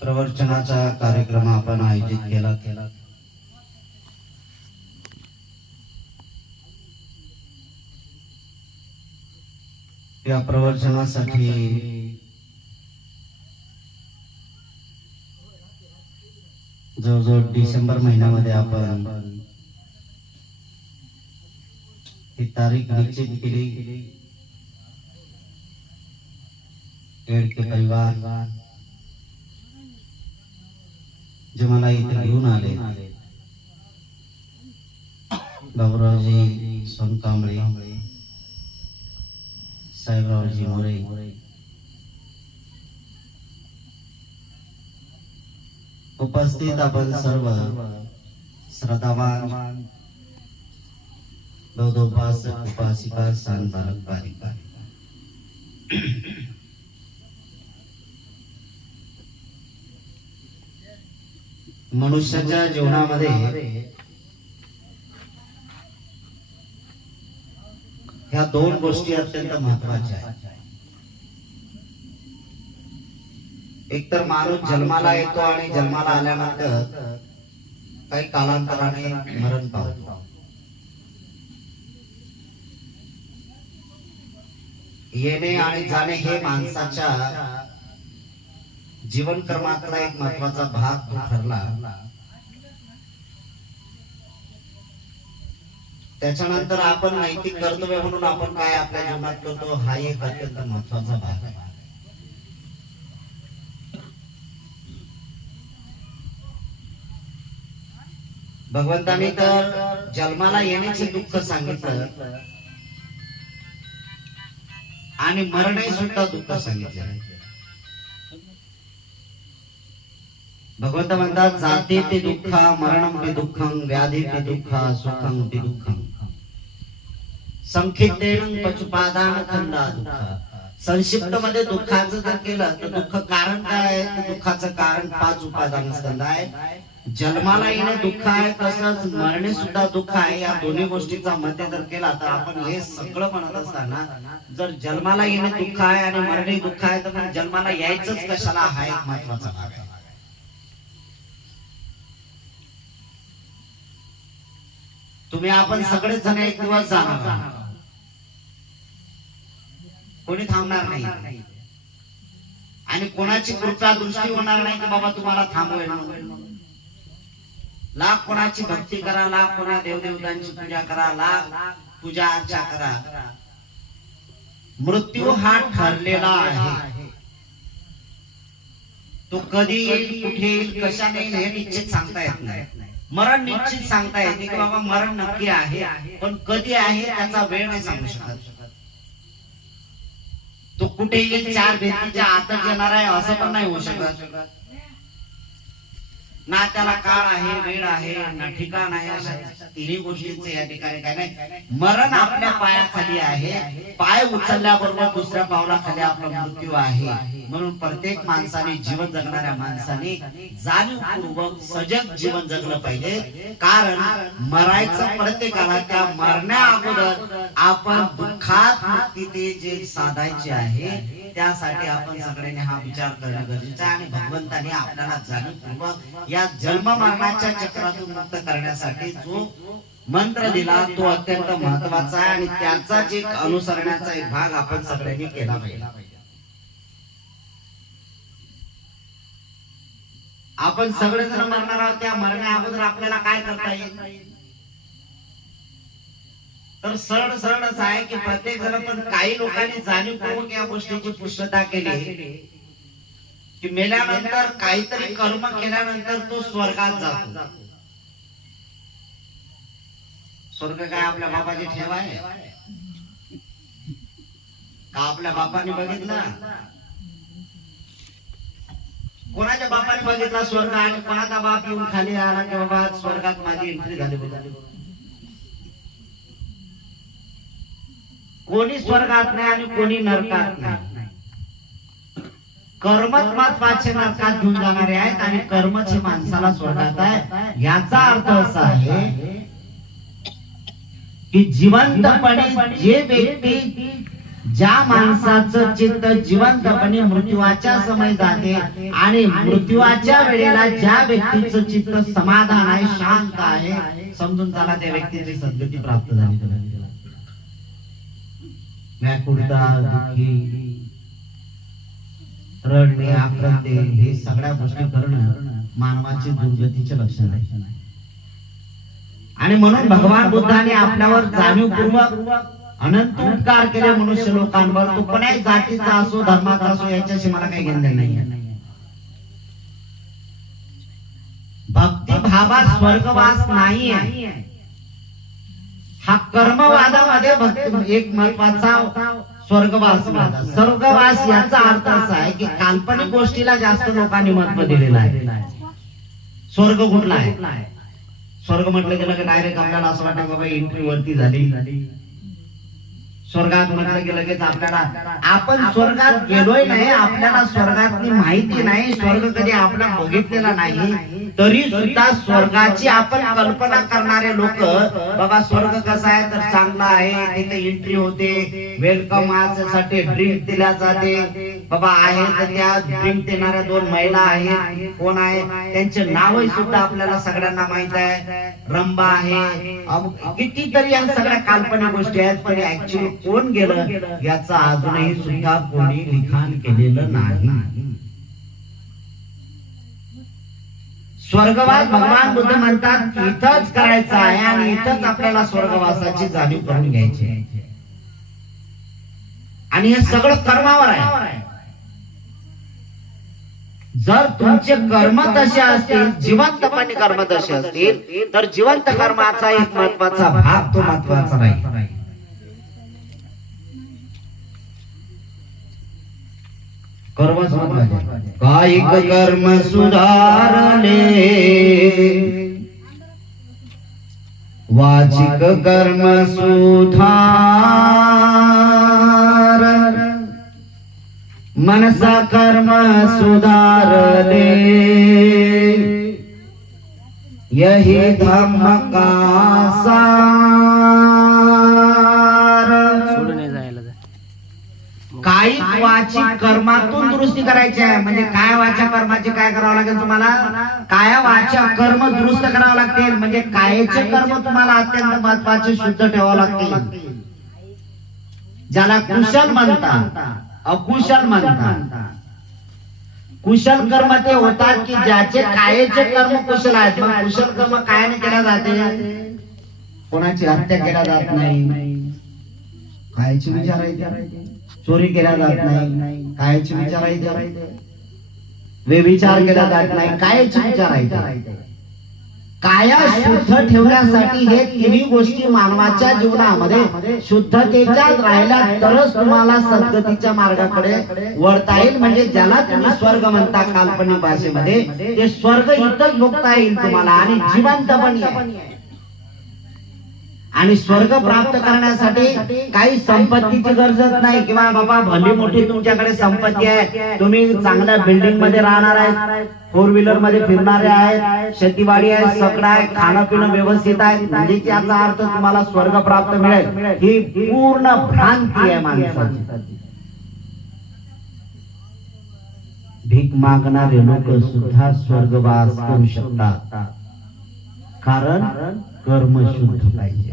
प्रवचनाचा कार्यक्रम आपण आयोजित केला. या प्रवचनासाठी जवळजवळ डिसेंबर महिन्यामध्ये आपण ही तारीख निश्चित केली. येडके परिवार जे मला इथे घेऊन आले, बाबूरावजी सोनकांबळे, साहेबरावजी मोरे, उपस्थित आपण सर्व श्रद्धावान बौद्ध उपासक उपासिका संतानक बालिका, मनुष्याच्या जीवनामध्ये ह्या दोन गोष्टी अत्यंत महत्वाच्या आहेत. एक तर माणूस जन्माला येतो आणि जन्माला आल्यानंतर काही कालांतराने मरण पावतो. येणे आणि जाणे हे माणसाच्या जीवन क्रमातला एक महत्वाचा भाग ठरला. त्याच्यानंतर आपण नैतिक कर्तव्य म्हणून आपण काय आपल्या जीवनात करतो हा एक अत्यंत महत्वाचा भाग आहे. भगवंतांनी तर जन्माला येण्याचे दुःख सांगितलं आणि मरणे सुद्धा दुःख सांगितलं. भगवंत म्हणतात जाती ते दुःख, मरणम ते दुःखं, व्याधी ते दुःख, सुखं ते दुःखं, संक्षिप्तेन पचुपादान खंडा दुःख. संक्षिप्त मध्ये दुःखाचं जर केलं तर दुःख कारण काय आहे? दुःखाचं कारण 5 उपादान स्कंद आहे. जन्माला येणे दुःख आहे, तसंच मरणे सुद्धा दुःख आहे. या दोन्ही गोष्टीचा मध्य जर केला तर आपण हे सगळं म्हणत असताना जर जन्माला येणे दुःख आहे आणि मरणे दुःख आहे तर मग जन्माला यायचंच कशाला हा एक महत्वाचा भाग आहे. तुम्ही आपण सगळेच जण एक दिवस जाणार, कोणी थांबणार नाही आणि कोणाची कृपा दृष्टी होणार नाही की बाबा तुम्हाला थांबवेल. लाख कोणाची भक्ती करा, लाख कोणा देवदेवतांची पूजा करा, लाख पूजा अर्चा करा, मृत्यू हा ठरलेला आहे. तो कधी येईल, कुठे येईल, कशाने येईल हे निश्चित सांगता येत नाही. मरण निश्चित सांगता येते की बाबा मरण नक्की आहे, पण कधी आहे त्याचा वेळ नाही सांगू शकत. तो कुठे येईल, 4 भिंतीच्या आतच येणार आहे असं पण नाही होऊ शकत ना. त्याला काळ आहे, वेळ आहे, ना ठिकाण आहे. अशा तिन्ही गोष्टींचे या ठिकाणी काय नाही. मरण आपल्या पायाखाली आहे. पाय उचलल्याबरोबर दुसऱ्या पावलाखाली आपला मृत्यू आहे. म्हणून प्रत्येक माणसाने, जीवन जगणाऱ्या माणसाने जाणीवपूर्वक सजग जीवन जगलं पाहिजे. कारण मरायचं प्रत्येकाला, त्या मरण्या अगोदर आपण दुःखात मुक्ती जे साधायचे आहे त्यासाठी आपण सगळ्यांनी हा विचार करणं गरजेचं आहे. आणि भगवंताने आपल्याला जाणीवपूर्वक या जन्म मरणाच्या चक्रातून मुक्त करण्यासाठी जो मंत्र दिला तो अत्यंत महत्वाचा आहे आणि त्याचा जे अनुसरण्याचा एक भाग आपण सगळ्यांनी केला पाहिजे. आपण सगळेजण मरणार आहोत. त्या मरण्या अगोदर आपल्याला काय करता येईल तर सरळ सरळच आहे की प्रत्येक जण, पण काही लोकांनी जाणीवपूर्वक या गोष्टीची पुष्टता केली की मेल्यानंतर काहीतरी कर्म केल्यानंतर तो स्वर्गात जातो. स्वर्ग काय आपल्या बापाची ठेव आहे का? आपल्या बापाने बघितला, कोणाच्या बापाने बघितला स्वर्ग आणि कोणाचा बाप येऊन खाली आला की बाबा स्वर्गात माझी एंट्री झाली. कोणी स्वर्गात नाही आणि कोणी नरकात नाही. कर्मच महत्वाचे नरकात घेऊन जाणारे आहेत आणि कर्मच हे माणसाला स्वर्गात आहे. याचा अर्थ असा आहे की जिवंतपणे जे व्यक्ती ज्या माणसाचं चित्त जिवंतपणे मृत्यूच्या समय जाते आणि मृत्यूच्या वेळेला ज्या व्यक्तीचं चित्त समाधान आहे, शांत आहे, समजून चला त्या व्यक्तीची सद्गती प्राप्त झाली. व्याकुळता, दुःखी, रडणे, आक्रंदे हे सगळ्या गोष्टी करणं मानवाचे दुर्गतीचे लक्षण आहे. आणि म्हणून भगवान बुद्धाने आपल्यावर जाणीवपूर्वक अनंत उपकार केले मनुष्य लोकांवर. तो कोणाही जातीचा असो, धर्माचा असो, याच्याशी मला काही घेणं नाही. भक्ती भावात स्वर्गवास नाहीये. हा कर्मवादामध्ये भक्ती एक महत्वाचा स्वर्गवास. स्वर्गवास याचा अर्थ असा आहे की काल्पनिक गोष्टीला जास्त लोकांनी महत्व दिलेलं आहे. स्वर्ग कुठला आहे? स्वर्ग म्हटलं गेलं की डायरेक्ट आपल्याला असं वाटतं बाबा एंट्री वरती झाली. स्वर्गात म्हटलं की लगेच आपल्याला आपण स्वर्गात गेलोय नाही, आपल्याला स्वर्गातली माहिती नाही, स्वर्ग कधी आपला बघितलेला नाही, तरी सुद्धा स्वर्गाची आपण कल्पना करणारे लोक बाबा स्वर्ग कसा आहे तर चांगला आहे, तिथे एंट्री होते, वेलकम साठी ड्रिंक दिल्या जाते. बाबा आहे तर त्या ड्रिंक देणाऱ्या 2 महिला आहेत, कोण आहे त्यांचे नावही सुद्धा आपल्याला सगळ्यांना माहित आहे, रंबा आहे. कितीतरी या सगळ्या काल्पनिक गोष्टी आहेत, पण ऍक्च्युअली कोण गेलं याचा अजूनही सुद्धा कोणी लिखाण केलेलं नाही. स्वर्गवास भगवान बुद्ध म्हणतात इथंच करायचं आहे आणि इथंच आपल्याला स्वर्गवासाची जाणीव करून घ्यायची आहे. आणि हे सगळं कर्मावर आहे. जर तुमचे कर्म तसे असतील, जिवंतपणे कर्म तसे असतील, तर जिवंत कर्माचा एक महत्वाचा भाग तो महत्वाचा नाही. कर्मच महत्वाचे. कायिक कर्म सुधारले, वाचिक कर्म सुधार, मनसा कर्म सुधारले, यही धम्म का सार. कायिक वाचिक कर्मातून दुरुस्ती करायची आहे. म्हणजे काय वाचा कर्माचे काय करावं लागेल तुम्हाला? काया वाचा कर्म दुरुस्त करावं लागतील. म्हणजे कायेचे कर्म तुम्हाला अत्यंत महत्वाचे शुद्ध ठेवावं लागतील. ज्याला कुशल म्हणतात, अकुशल म्हणतात. कुशल कर्म ते होतात की ज्याचे कायेचे कर्म कुशल आहेत. मग कुशल कर्म कायाने केल्या जाते, कोणाची हत्या केल्या जात नाही, कायेचे विचार आहे, चोरी केल्या जात नाही, कायेचे विचार आहे, व्यभिचार केला जात नाही, कायेचे विचार आहे. काया शुद्ध ठेवण्यासाठी हे तिन्ही गोष्टी मानवाच्या जीवनामध्ये शुद्धतेच्याच राहिल्या तरच तुम्हाला सद्गतीच्या मार्गाकडे वळता येईल. म्हणजे ज्याला तुम्ही स्वर्ग म्हणता काल्पनिक भाषेमध्ये, ते स्वर्ग इथंच भोगता येईल तुम्हाला आणि जिवंतपणे. आणि स्वर्ग प्राप्त करण्यासाठी काही संपत्तीची गरजच नाही किंवा बाबा भली मोठी तुमच्याकडे संपत्ती आहे, तुम्ही चांगल्या बिल्डिंग मध्ये राहणार आहे, 4 व्हीलर मध्ये फिरणारे आहेत, शेतीवाडी आहे, सगळं आहे, खाणं पिणं व्यवस्थित आहे, म्हणजे त्याचा अर्थ तुम्हाला स्वर्ग प्राप्त मिळेल, ही पूर्ण भ्रांती आहे माणसाची. भीक मागणारे लोक सुद्धा स्वर्गवास करू शकतात, कारण कर्म शुद्ध पाहिजे.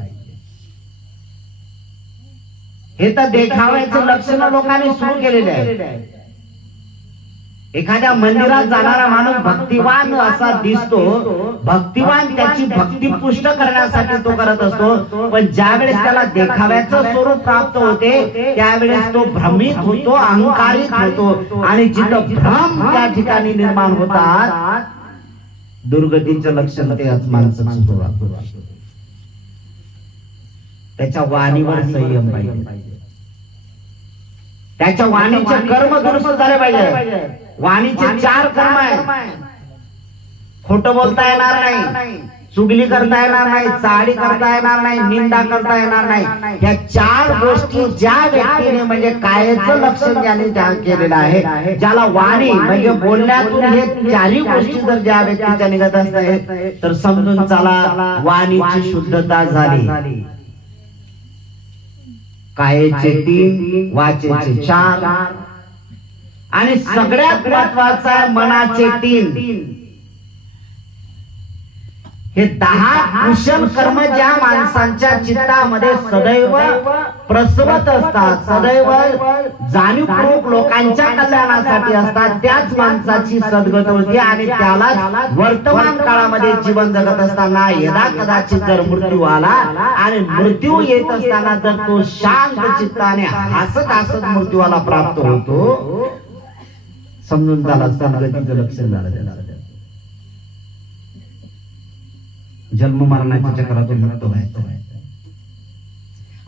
हे तर देखाव्याचे लक्षण लोकांनी सुरू केलेले आहे. एखाद्या मंदिरात जाणारा माणूस भक्तिवान असा दिसतो, भक्तिवान त्याची भक्ती पुष्ट करण्यासाठी तो करत असतो, पण ज्यावेळेस त्याला देखाव्याचं स्वरूप प्राप्त होते त्यावेळेस तो भ्रमित होतो, अहंकारित होतो, आणि जिथं भ्रम त्या ठिकाणी निर्माण होतात दुर्गतीचं लक्षण ते माणसाचं सुरू. त्याच्या वाणीवर संयम पाहिजे, त्याच्या वाणीचे कर्म दुरुस्त झाले पाहिजे. वाणीचे 4 कर्म आहेत. खोटं बोलता येणार नाही, चुगली करता येणार नाही, चाडी करता येणार नाही, निंदा करता येणार नाही. या 4 गोष्टी ज्या व्यक्तीने म्हणजे कायेचं लक्षण ज्याने केलेलं आहे, ज्याला वाणी म्हणजे बोलण्यातून हे 4ही गोष्टी जर ज्या व्यक्तीच्या निघत असतात तर समजून चला वाणीची शुद्धता झाली. कायेचे 3, वाचेचे 4 आणि सगळ्यात महत्वाचा आहे मनाचे 3. हे 10 कुशल कर्म ज्या माणसांच्या चित्तामध्ये सदैव प्रसवत असतात, सदैव जाणीवपूर्वक लोकांच्या कल्याणासाठी असतात, त्याच माणसाची सद्गती होते आणि त्याला वर्तमान काळामध्ये जीवन जगत असताना यदा कदाचित जर मृत्यू आला आणि मृत्यू येत असताना जर तो शांत चित्ताने हसत हसत मृत्यूला प्राप्त होतो, समजून त्याला सद्गतीचं लक्षण झालं. जन्म मरणाच्या चक्रातून मुक्त व्हायचं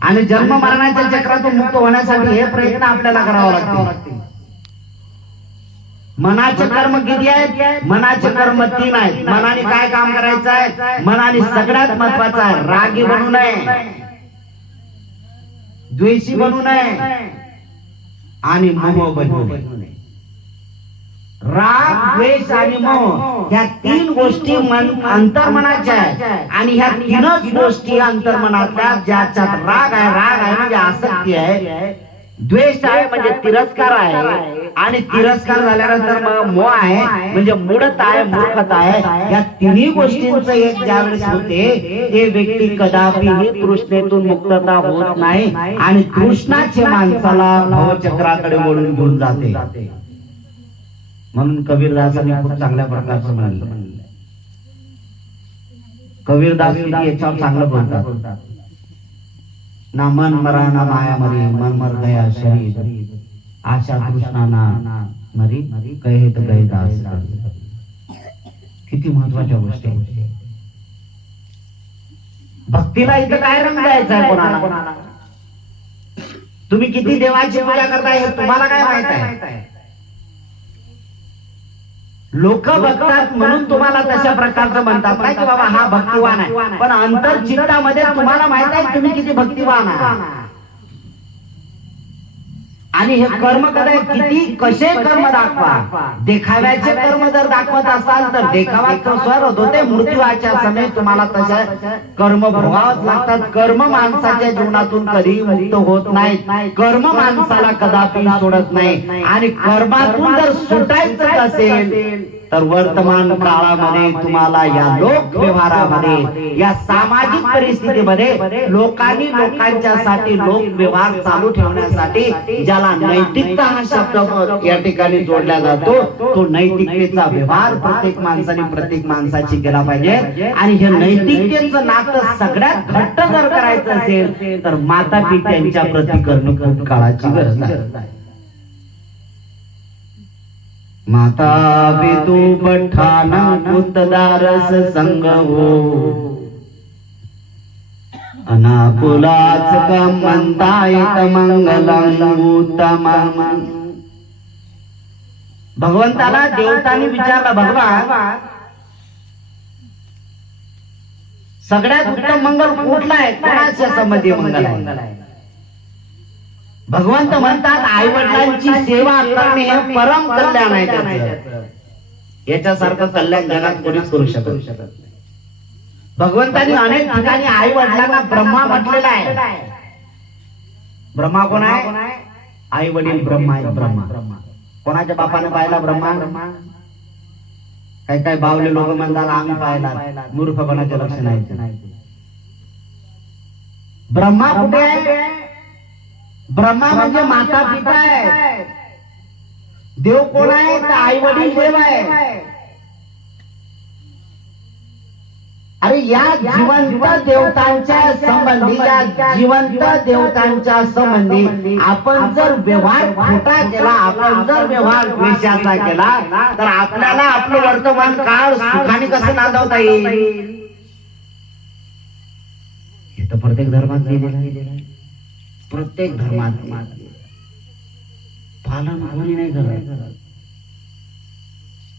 आणि जन्म मरणाच्या चक्रातून मुक्त होण्यासाठी हे प्रयत्न आपल्याला करावा लागतील. मनाचे कर्म किती आहेत? मनाचे कर्म 3 आहेत. मनाने काय काम करायचं आहे? मनाने सगळ्यात महत्वाचं आहे रागी बनू नये, द्वेषी बनू नये आणि मोह बनू नये. राग, द्वेष आणि मोह ह्या 3 गोष्टी अंतर्मनाच्या आहेत आणि ह्या 3च गोष्टी अंतर्मनातल्या. ज्याच्यात राग आहे म्हणजे आसक्ती आहे, द्वेष आहे म्हणजे तिरस्कार आहे आणि तिरस्कार झाल्यानंतर मग मोह आहे म्हणजे मूढता आहे, मूर्खता आहे. या 3 गोष्टींचं एक ज्यावेळेस होते ते व्यक्ती कदापिही तृष्णेतून मुक्तता होत नाही आणि तृष्णाचे माणसाला भवचक्राकडे वळून घेऊन जाते. म्हणून कबीरदासांनी खूप चांगल्या प्रकारचं म्हणलं. कबीरदास याच्यावर चांगलं बोलतात. ना मन मरा ना माया मरी, मन मर गया शरीर, आशा तृष्णा ना मरी, कहे तो गए दास. किती महत्वाच्या गोष्टी. भक्तीला इथं काय रंग द्यायचा आहे कोणाला? तुम्ही किती देवाची पूजा करताय हे तुम्हाला काय माहित आहे? लोक बघतात म्हणून तुम्हाला तशा प्रकारचं म्हणतात नाही की बाबा हा भक्तिवान आहे, पण अंतर चित्तामध्ये तुम्हाला माहित आहे तुम्ही किती भक्तिवान आहात. आणि हे कर्म कदाय किती कसे कर्म दाखवा, देखाव्याचे कर्म जर दाखवत असाल तर देखावा स्वर होते. मृत्यूच्या समय तुम्हाला तशा कर्म भोगावच लागतात. कर्म माणसाच्या जीवनातून कधी मुक्त होत नाही, कर्म माणसाला कदापि सोडत नाही. आणि कर्मातून जर सुटायचं असेल तर वर्तमान काळामध्ये तुम्हाला या लोक व्यवहारामध्ये, या सामाजिक परिस्थितीमध्ये लोकांनी लोकांच्यासाठी लोक व्यवहार चालू ठेवण्यासाठी ज्याला नैतिकता हा शब्द या ठिकाणी जोडला जातो, तो नैतिकतेचा व्यवहार प्रत्येक माणसाने प्रत्येक माणसाची केला पाहिजे. आणि हे नैतिकतेचं नातं सगळ्यात घट्ट जर करायचं असेल तर माता पित्यांच्या प्रती करणं खूप काळाची गरज आहे. माता पितू पठाण पुतदारस संग हो, अनाकुलाच का म्हणतायत मंगलम उत्तमम. भगवंताला देवतांनी विचारलं, भगवान सगळ्यात उत्तम मंगल कुठला आहे, कोणाच्या संबंधी मंगल आहे? भगवंत म्हणतात आई वडिलांची सेवा करणे हे परम कल्याण आहे. याच्यासारखं कल्याण जगात कोणीच करू शकत नाही. भगवंतांनी अनेक ठिकाणी आई वडिलांना ब्रह्मा म्हटलेला आहे. ब्रह्मा कोण आहे? आई वडील ब्रह्मा आहे. ब्रह्मा कोणाच्या बापाने पाहिला ब्रह्मा? काही काही बावले लोक म्हणतात आम्ही पाहिला, मूर्खपणाचे लक्षण आहे. ब्रह्मा कुठे आहे? ब्रह्मा म्हणजे माता पिता आहे. देव कोण आहे? तर आई वडील देव आहे. अरे या जिवंत देवतांच्या संबंधी, या जिवंत देवतांच्या संबंधी आपण जर व्यवहार खोटा केला, आपण जर व्यवहार द्वेषाचा केला तर आपल्याला आपलं वर्तमान काळ सुखाने कसं नांदवता येईल? हे तर प्रत्येक धर्मात लिहिलेलं आहे. प्रत्येक धर्मात पालन कोणी नाही करत.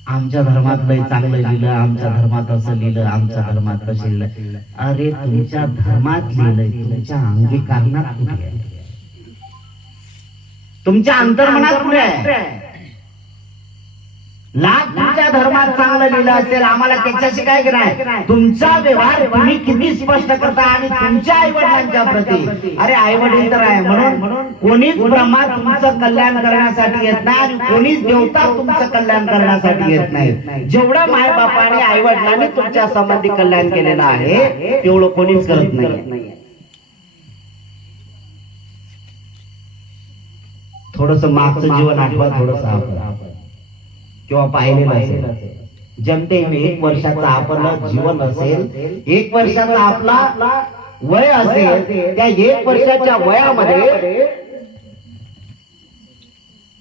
आमच्या धर्मात लय चांगलं लिहिलं, आमच्या धर्मात असं लिहिलं, आमच्या धर्मात कसं लिहिलं. अरे तुमच्या धर्मात लिहिलंय, तुमच्या अंगीकारणात कुठे आहे? तुमच्या अंतर्मनात कुठे आहे? लाख तुमच्या धर्मात चांगलं लिहिलं असेल, आम्हाला त्याच्याशी काय नाही. तुमचा व्यवहार तुम्ही किती स्पष्ट करता आणि तुमच्या आई वडिलांच्या प्रती. अरे आई वडील तर आहे म्हणून कोणीच ब्रह्मा तुमचं कल्याण करण्यासाठी येत नाही आणि कोणीच देवता तुमचं कल्याण करण्यासाठी येत नाही. जेवढं माय बापाने आई वडिलांनी तुमच्या संबंधी कल्याण केलेलं आहे तेवढं कोणीच करत नाही. थोडस मागचं जीवन आठवा, थोडस किंवा पाहिलेलं असेल. जमते 1 वर्षाचं आपलं जीवन असेल, 1 वर्षाचा आपला वय असेल, त्या 1 वर्षाच्या वयामध्ये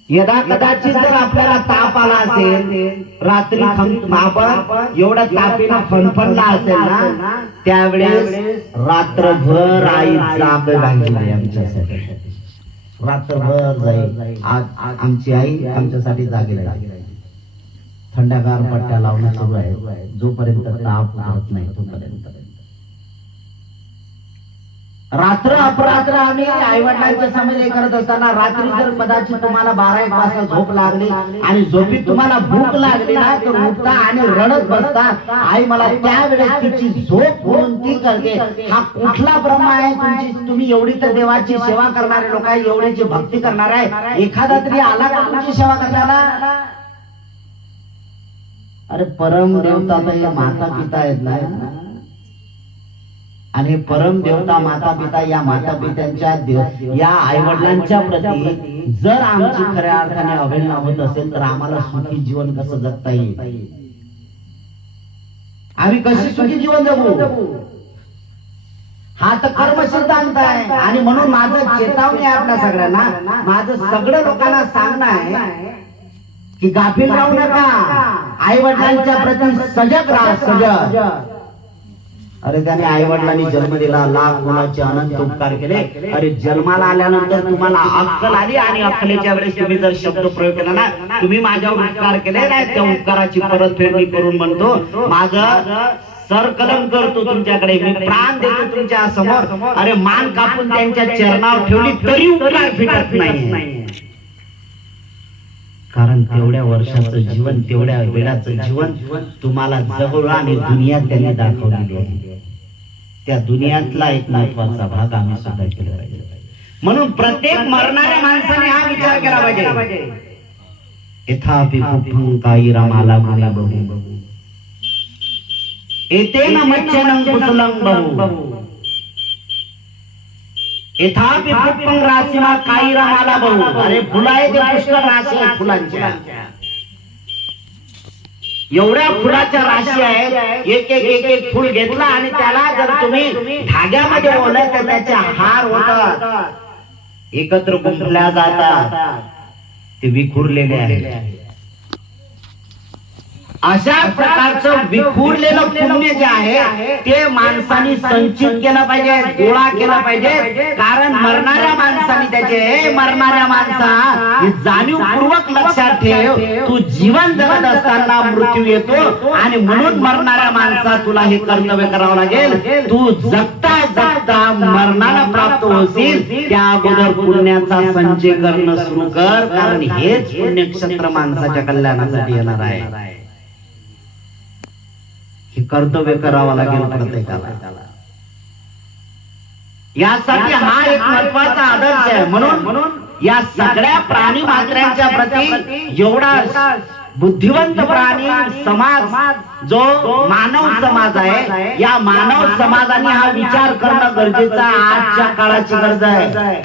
यदा कदाचित जर आपल्याला ताप आला असेल, रात्री आपण एवढा तापीनं फणफणला असेल ना, त्यावेळेस रात्रभर आई जाग लागली आमच्यासाठी. रात्रभर जाईल आमची आई आमच्यासाठी जागी लागली. थंडगार पट्ट्या लावणं सुरू आहे, जोपर्यंत ताप उतरत नाही तोपर्यंत. रात्र अपरात्र आम्ही आई वडिलांच्या समज करत असताना रात्री जर कदाचित तुम्हाला 12-1 वाजता झोप लागली आणि झोपीत तुम्हाला भूक लागली ना, तर उठता आणि रडत बसता, आई मला त्यावेळेस तिची झोप म्हणून ती करते. हा कुठला ब्रह्मा आहे तुमची? तुम्ही एवढी तर देवाची सेवा करणारे लोक आहे, एवढीची भक्ती करणार आहे, एखादा तरी आला का तुमची सेवा करायला? अरे परम देवता तर हे माता पिता आहेत ना, आणि परम देवता माता पिता या माता पित्यांच्या या आई वडिलांच्या प्रती जर आमची खऱ्या अर्थाने अवहेलना होत असेल तर आम्हाला सुखी जीवन कसं जगता येईल? आम्ही कशी सुखी जीवन जगू? हा तर कर्म सिद्धांत आहे. आणि म्हणून माझं चेतावणी आहे आपल्या सगळ्यांना, माझं सगळं लोकांना सांगणं आहे की गाफील राहू नका, आई वडिलांच्या प्रती सजग राहा, सजग. अरे त्याने आई वडिलांनी जन्म दिला, लाख गुणाचे अनंत उपकार केले. अरे जन्माला आल्यानंतर तुम्हाला अक्कल आली आणि अक्कलेच्या वेळेस तुम्ही जर शब्द प्रयोग केला ना, तुम्ही माझ्यावर उपकार केले नाही, त्या उपकाराची परतफेड मी करून म्हणतो, माझं सरकलम करतो तुमच्याकडे, मी प्राण देतो तुमच्या समोर. अरे मान कापून त्यांच्या चरणावर ठेवली तरी उपकार फिटत नाही. कारण तेवढ्या वर्षाचं जीवन, तेवढ्या वेळाचं जीवन तुम्हाला जगवलं आणि दुनिया त्यांनी दाखवलेली आहे. त्या दुनियातला एक महत्वाचा भाग आम्ही सुद्धा केला पाहिजे. म्हणून प्रत्येक मरणाऱ्या माणसाने हा विचार केला पाहिजे, यथापि पुष्पं कायिरामाला गुणी बहु एतेन मच्चनं कुशलं बहु यथापि पुष्पं राशीमा कायिरामाला बहु. अरे फुलं आहे ते पुष्कळ राशी आहे फुलांच्या, एवढ्या फुलाच्या राशी आहेत, एक एक एक एक फुल घेतला आणि त्याला जर तुम्ही धाग्यामध्ये ओढलं तर त्याचे हार होतात, एकत्र गुंफल्या जातात, ते विखुरलेले आहेत. अशा प्रकारचं विखुरलेलं पुण्य जे आहे ते माणसाने संचित केलं पाहिजे, गोळा केला पाहिजे. कारण मरणाऱ्या माणसाने त्याचे, मरणाऱ्या माणसा जाणीवपूर्वक लक्षात ठेव, तू जीवन जगत असताना मृत्यू येतो आणि म्हणून मरणाऱ्या माणसा तुला हे कर्तव्य करावं लागेल. तू जगता जगता मरणाला प्राप्त होशील त्या अगोदर पुण्याचा संचय करणं सुरू कर, कारण हेच पुण्यक्षेत्र माणसाच्या कल्याणासाठी येणार आहे. हे कर्तव्य करावं लागेल प्रत्येकाला. यासाठी हा एक महत्वाचा आदर्श आहे. म्हणून या सगळ्या प्राणी मात्रांच्या प्रती एवढा बुद्धिवंत प्राणी समाज जो मानव समाज आहे, या मानव समाजाने हा विचार करणं गरजेचं आजच्या काळाची गरज आहे.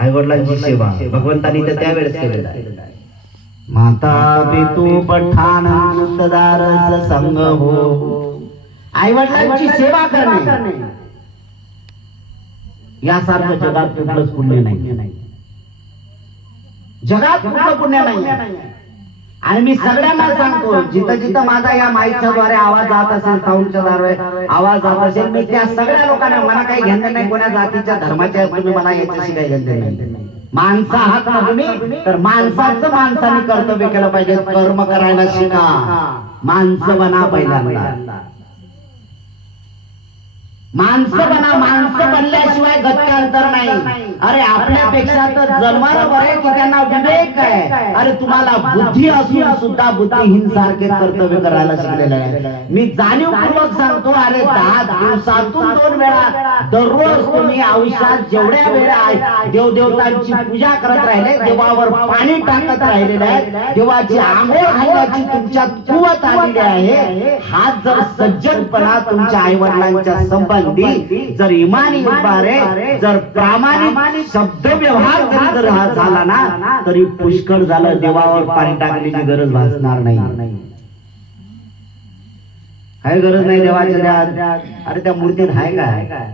आई वडिलांची सेवा भगवंतानी तर त्यावेळेस केलेला आहे. माता पितू पठाण सदारस संग हो. आई वडिलांची सेवा करणे यासारखं जगात कुठलंच पुण्य नाही, जगात कुठलं पुण्य नाही. आणि मी सगळ्यांना सांगतो, जिथं जिथं माझा या माईकच्या द्वारे आवाज जात असेल, साऊंडच्या द्वारे आवाज जात असेल, मी त्या सगळ्या लोकांना, मला काही घेणं नाही कोणा जातीच्या धर्माच्या, तुम्ही मला याच्याशी काही घेणं नाही. माणसा आहात ना तुम्ही, तर माणसाचं माणसाने कर्तव्य केलं पाहिजे. कर्म करायला शिका, माणसं बना पहिल्यांदा. माणसं बना, माणसं बनल्याशिवाय गत्यांतर नाही. अरे आपल्यापेक्षा तर जन्माला बरे की त्यांना विवेक आहे. अरे तुम्हाला बुद्धी असून सुद्धा बुद्धिहीन सारखे कर्तव्य करायला शिकलेले आहे. मी जाणीवपूर्वक सांगतो, अरे 10 दिवसातून 2 वेळा दररोज तुम्ही आयुष्यात जेवढ्या वेळा देवदेवतांची पूजा करत राहिले, देवावर पाणी टाकत राहिलेले आहे, देवाची आंघोळ घालण्याची तुमच्यात कुवत आलेली आहे. हा जर सज्जनपणा तुमच्या आई वडिलांच्या संबंधी जर इमानी बारे जर प्रामाणिक शब्द व्यवहार जर हा झाला ना, तरी पुष्कळ झालं. देवावर पाणी टाकण्याची गरज भासणार नाही. काय गरज नाही देवाच्या. अरे त्या मूर्तीत आहे काय?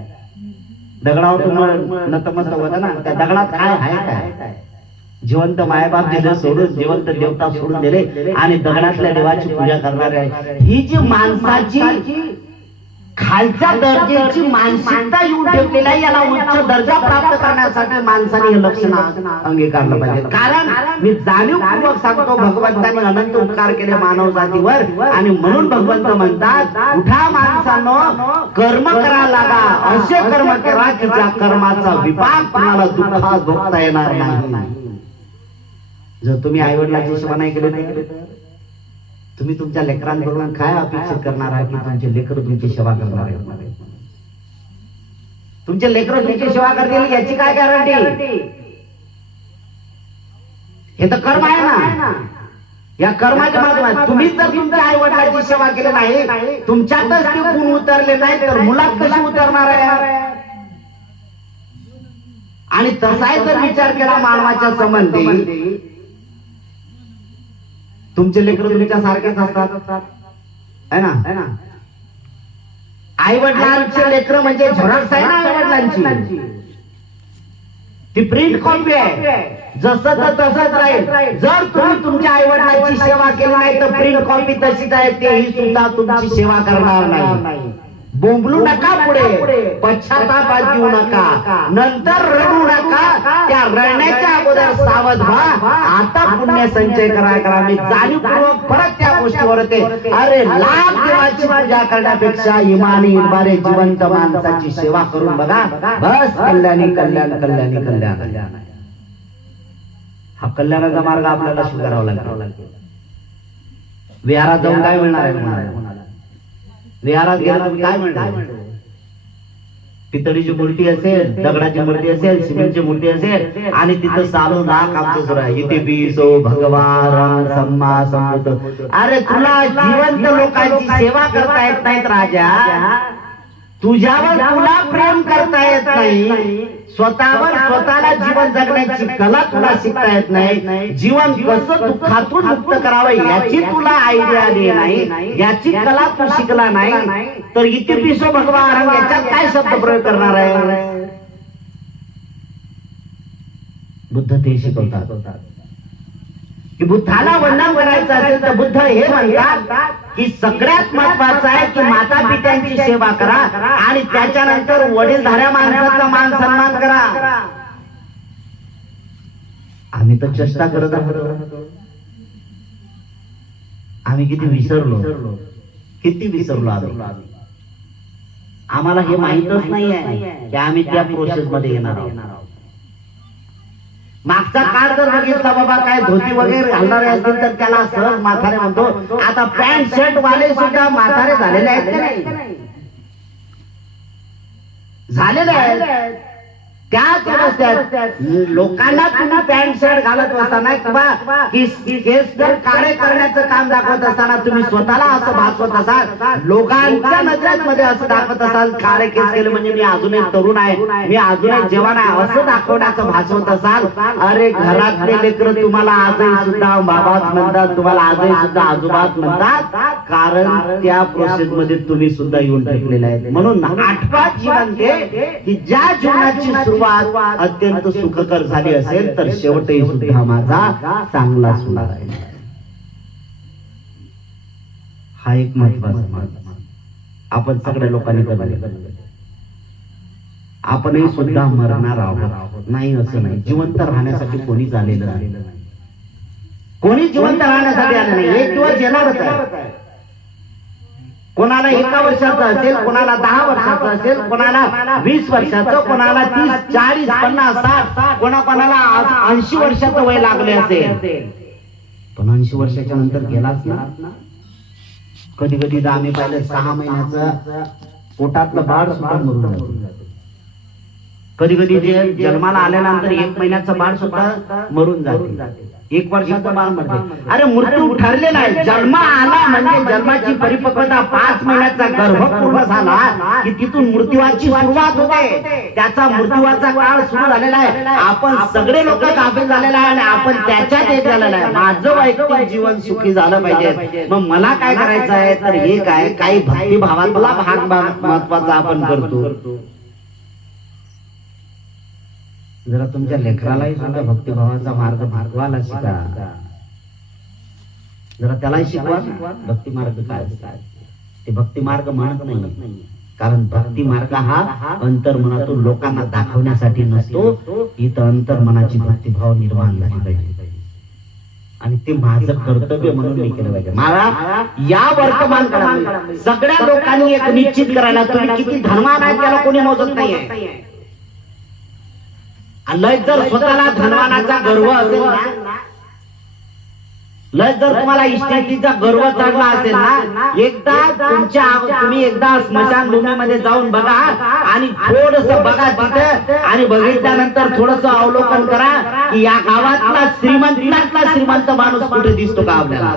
दगडावर तुम्हाला नतमस्तक होता ना, त्या दगडात काय आहे? काय जिवंत मायबाप दिलं सोडून, जिवंत देवता सोडून दिले आणि दगडातल्या देवाची पूजा करणारे आहे. ही जी माणसाची खालच्या दर्जाची मानसिकता येऊन ठेवलेला आहे, याला उच्च दर्जा प्राप्त करण्यासाठी माणसाने हे लक्षण अंगीकारलं पाहिजे. कारण मी जाणीवपूर्वक सांगतो, भगवंताने अनंत उपकार केले मानव जातीवर आणि म्हणून भगवंत म्हणतात, उठा माणसांनो, कर्म करा लागा, असे कर्म करा की ज्या कर्माचा विपाक तुम्हाला दुःखात भोगता येणार नाही. जर तुम्ही आई वडिलांची सेवा नाही केली तर तुम्ही तुमच्या लेकरांकडून काय अपेक्षित करणार आहे की तुमचे लेकर तुमची सेवा करणार आहे? तुमचे लेकर तुमची सेवा करतील याची काय गॅरंटी? हे तर कर्म आहे ना. या कर्माच्या माध्यमात तुम्ही जर तुमच्या आई वडिलांची सेवा केली नाही, तुमच्यातच ते गुण उतरले नाही, तर मुलात कशी उतरणार आहे? आणि तसाही जर विचार केला मानवाच्या संबंधी, तुमचे लेकर तुमच्या सारखेच असतात है ना. आई वडिलांचे लेकर म्हणजे झेरॉक्स आहे ना आई वडिलांची, ती प्रिंट कॉपी आहे. जसं तर तसंच राहील. जर तुम्ही तुमच्या आई वडिलांची सेवा केली नाही तर प्रिंट कॉपी तशीच आहे, तेही सुद्धा तुमची सेवा करणार नाही. बोंबलू नका, पुढे पश्चाताप देऊ नका, नंतर रडू नका. त्या रडण्याच्या अगोदर सावध व्हा. आता पुण्य संचय करा. मी जाणीवपूर्वक परत त्या गोष्टीवर होते. अरे लाख देवाची पूजा करण्यापेक्षा इमानी इमारे जिवंत माणसाची सेवा करून बघा, बस कल्याणी कल्याण कल्याणी कल्याण. हा कल्याणाचा मार्ग आपल्याला स्वीकारावा लागतो. विहारात जाऊन काय मिळणार आहे? विहारात गेला काय मिळणार? पितळीची मूर्ती असेल, दगडाची मूर्ती असेल, सिमेंटची मूर्ती असेल आणि तिथं चालू नाक आमचं सुरू आहे, इथे बीसो भगवान सम्मा संबुद्ध. अरे तुला जिवंत लोकांची सेवा करता येत नाहीत राजा, तुझ्यावर तुला प्रेम करता येत नाही, स्वतःवर स्वतःला जीवन जगण्याची कला तुला शिकता येत नाही, जीवन कसं दुःखातून मुक्त करावं याची तुला आयडिया आली नाही, याची कला तू शिकला नाही, तर इथे पिसो भगवान याच्यात काय शब्द प्रयोग करणार आहे? बुद्ध ते शिकवतात की बुद्धाला वंदन करायचं असेल तर बुद्ध हे म्हणतात की सगळ्यात महत्वाचं आहे की माता पित्यांची सेवा करा आणि त्याच्यानंतर वडीलधाऱ्या माणसाचा मान सन्मान करा. आम्ही तर चेष्टा करत आहोत. आम्ही किती विसरलो आम्हाला हे माहीतच नाहीये की आम्ही त्या प्रोसेस मध्ये येणार आहोत. मागचा काळ जर बघितला बाबा, काय धोती वगैरे घालणारे असतील तर त्याला सहज म्हातारे म्हणतो. आता पॅन्ट शर्ट वाले सुद्धा म्हातारे झालेले आहेत का नाही? झालेले आहेत. त्याच रस्त्यात लोकांना तुम्ही पॅन्ट शर्ट घालत असताना किंवा केस जर काळे करण्याचं काम दाखवत असताना तुम्ही स्वतःला असं भासवत असाल, लोकांच्या नजरेमध्ये असं दाखवत असाल, काळे केस केले म्हणजे मी अजूनही तरुण आहे, मी अजूनही जवान आहे असं दाखवण्याचं भासवत असाल. अरे घरातले लेकरं तुम्हाला आजही सुद्धा बाबाच म्हणतात, तुम्हाला आजही सुद्धा आजोबाच म्हणतात, कारण त्या प्रोसेस मध्ये तुम्ही सुद्धा येऊन टिकलेले आहेत. म्हणून आठवत जीवन घे की ज्या जीवनाची सुरुवात अत्यंत सुखकर झाली असेल तर शेवटही सुद्धा माझा चांगला होणार आहे. हा एक महत्वाचा आपण सगळ्या लोकांनी बघायला, आपणही सुद्धा मरणार आहोत. नाही असं नाही, जिवंत राहण्यासाठी कोणीच आलेलं नाही, कोणी जिवंत राहण्यासाठी आलं नाही. एक दिवस येणारच आहे. कोणाला 1 वर्षाचं असेल, कोणाला 10 वर्षाचं असेल, कोणाला 20 वर्षाचं, कोणाला 30, 40, 50, 60, कोणाला 80 वर्षाचं वय लागले असेल. पण 80 वर्षाच्या नंतर गेलाच ना. कधी कधी आम्ही पाहिलं 6 महिन्याचं पोटातलं बाळ सुद्धा मरून जातं. कधी कधी जे जन्माला आल्यानंतर 1 महिन्याचं बाळ सुद्धा मरून जाते, 1 वर्षाचं बाळ मरते. अरे मृत्यू ठरलेला आहे. जन्म आला म्हणजे जन्माची परिपक्वता 5 महिन्याचा गर्भ पूर्ण झाला की तिथून मृत्यूची सुरुवात होते. त्याचा मृत्यूचा काळ सुरू झालेला आहे. आपण सगळे लोक गाफील झालेला आहे आणि आपण त्याच्यात येत झालेला आहे. माझं वैयक्तिक जीवन सुखी झालं पाहिजे. मग मला काय करायचं आहे तर हे काय काही भक्तिभावातला भाग महत्वाचा आपण करतो. जरा तुमच्या लेकरालाही सुद्धा भक्तिभावाचा मार्ग भागवायला शिका. जरा त्यालाही शिकवा भक्ती मार्ग काय. ते भक्ती मार्ग म्हणत नाही, कारण भक्ती मार्ग हा अंतर्मनातून लोकांना दाखवण्यासाठी नसतो. इथं अंतर्मनाची भक्तिभाव निर्माण झाली पाहिजे आणि ते माझं कर्तव्य म्हणून मी केलं पाहिजे. मला या वर्तमान काळात सगळ्या लोकांनी एक निश्चित करायला, तुम्ही किती धनवान आहे त्याला कोणी मोजत नाहीये. लय जर स्वतःला धनवानाचा गर्व असेल ना, लय जर तुम्हाला इष्टेटीचा गर्व चढला असेल ना, तुम्ही एकदा स्मशान भूमीमध्ये जाऊन बघा आणि थोडस बघा तिथे आणि बघितल्यानंतर थोडस अवलोकन करा की या गावातला श्रीमंतातला श्रीमंत माणूस कुठे दिसतो का आपल्याला?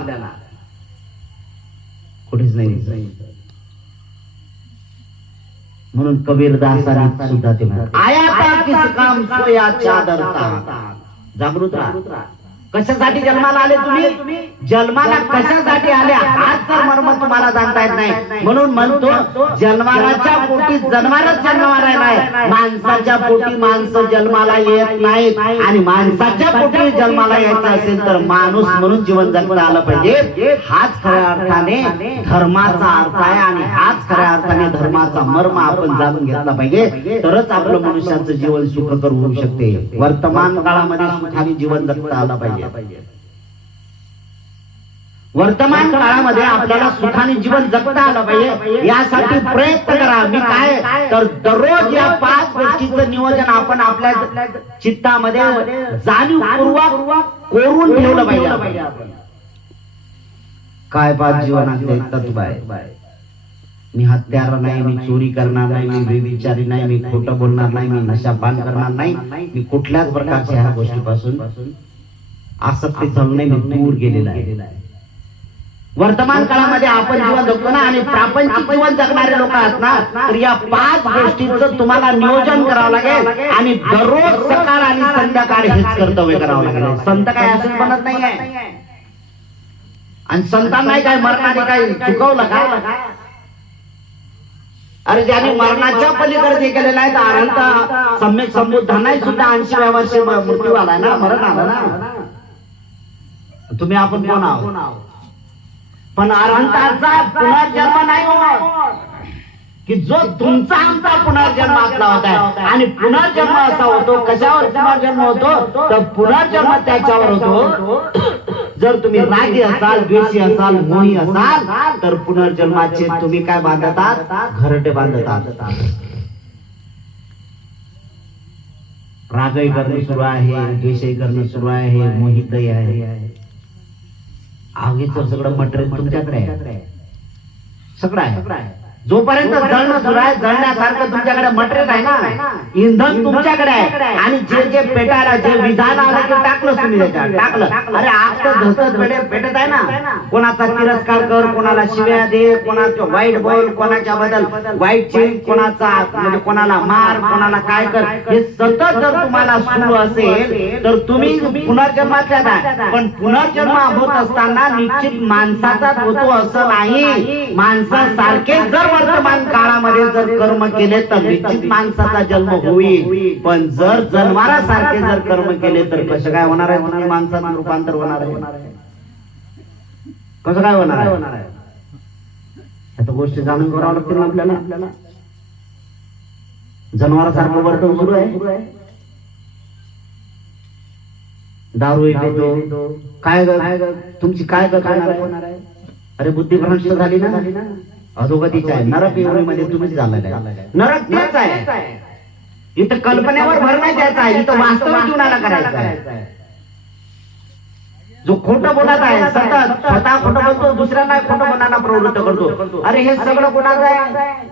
कुठेच नाही. म्हणून कबीरदासांनी सुद्धा ते आया था किस काम सोया चादरता. जागृत राहा. कशासाठी जन्माला आले तुम्ही? जन्माला कशासाठी आले हाच जर मर्म तुम्हाला जाणता येत नाही. म्हणून म्हणतो जन्माराच्या पोटी जन्मारच जन्माला नाही, माणसाच्या पोटी माणसं जन्माला येत नाहीत. आणि माणसाच्या पोटी जन्माला यायचं असेल तर माणूस म्हणून जीवन जगता आलं पाहिजे. हाच खऱ्या अर्थाने धर्माचा अर्थ आहे आणि हाच खऱ्या अर्थाने धर्माचा मर्म आपण जाणून घेतला पाहिजे. तरच आपलं मनुष्याचं जीवन सुखकर होऊ शकते. वर्तमान काळामध्ये सुखाने जीवन जगता आलं पाहिजे. वर्तमान काळामध्ये आपल्याला सुखाने जीवन जगता आलं पाहिजे. यासाठी प्रयत्न करा. मी काय तर दररोज या 5 गोष्टींचं नियोजन आपण आपल्या चित्तामध्ये जाणीवपूर्वक करून ठेवलं पाहिजे. काय 5 जीवनाचे तत्व आहे? मी हत्यार नाही, मी चोरी करणार नाही, मी व्यभिचारी नाही, मी खोटं बोलणार नाही, मी नशापान करणार नाही, मी कुठल्याच प्रकारच्या ह्या गोष्टीपासून आसक्ती झालं नाही, मी दूर गेलेला आहे. वर्तमान काळामध्ये आपण जीवन जगतो ना आणि प्रापंचिक जीवन जगणारे लोक आहेत ना, तर या 5 गोष्टींचं तुम्हाला नियोजन करावं लागेल आणि दररोज सकाळ आणि संध्याकाळ हेच कर्तव्य करावं लागेल. संत काय असं म्हणत नाहीये आणि संतांनाही काय मरणाने काय चुकवलं का? अरे ज्यांनी मरणाच्या पलीकडे जे केलेलं आहे अनंत सम्यक संबुद्धांनाही सुद्धा 80व्या वर्षी मृत्यू आला ना, मरण आलं ना. तुम्ही आपण कोण आहोत? पण अनंताचा पुनर्जन्म नाही होत की जो तुमचा आमचा पुनर्जन्मातला होता आहे. आणि पुनर्जन्म असा होतो, कशावर पुनर्जन्म होतो तर पुनर्जन्म त्याच्यावर होतो जर तुम्ही रागी असाल, द्वेषी असाल, मोही असाल तर पुनर्जन्माचे तुम्ही काय बांधतात? घरटे बांधतात. रागही करणे सुरू आहे, द्वेषही करणे सुरू आहे, मोहितही आहे. आगीचं सगळं मटेरियल तुमच्याकडे आहे, सगळं आहे. जोपर्यंत जळणं सुरू आहे, जळण्यासारखं तुमच्याकडे मटेरियल आहे ना, इंधन तुमच्याकडे आहे. आणि जे जे पेटायला जे विधान आलं ते टाकलं तुम्ही त्याच्यात टाकलं. अरे आग तर पेटत आहे ना. कोणाचा तिरस्कार कर, कोणाला शिव्या दे, कोणाचं वाईट बोल, कोणाच्या बद्दल वाईट चिंत, कोणाचा म्हणजे कोणाला मार, कोणाला काय कर, हे सतत जर तुम्हाला सुरू असेल तर तुम्ही पुनर्जन्माच्या नाही. पण पुनर्जन्म होत असताना निश्चित माणसाचाच होतो असं नाही. माणसासारखे जर वर्तमान काळामध्ये जर कर्म केले तर निश्चित माणसाचा जन्म होईल. पण जर जन्मारासारखे जर कर्म केले तर कसं काय होणार आहे? तुम्ही माणसाचं रूपांतर होणार आहे. कसं काय होणार आहे? आता गोष्टी जाणून करावं लागतील आपल्याला. जनावरासारखं वर्तन सुरू आहे. दारू पितो, काय तुमची काय होणार आहे? अरे बुद्धी भ्रष्ट झाली ना. अधोगतीचा आहे, नरक योनीमध्ये तुम्हीच झालेला आहे. नरक तेच आहे. इथं कल्पनेवर भर नाही द्यायचा आहे, इथं वास्तविक जीवनाला करायचं आहे. जो खोटं बोलत आहे, सतत स्वतः खोटं बोलतो, दुसऱ्यांना खोटं बोलण्याला प्रवृत्त करतो, अरे हे सगळं कोणाचं आहे?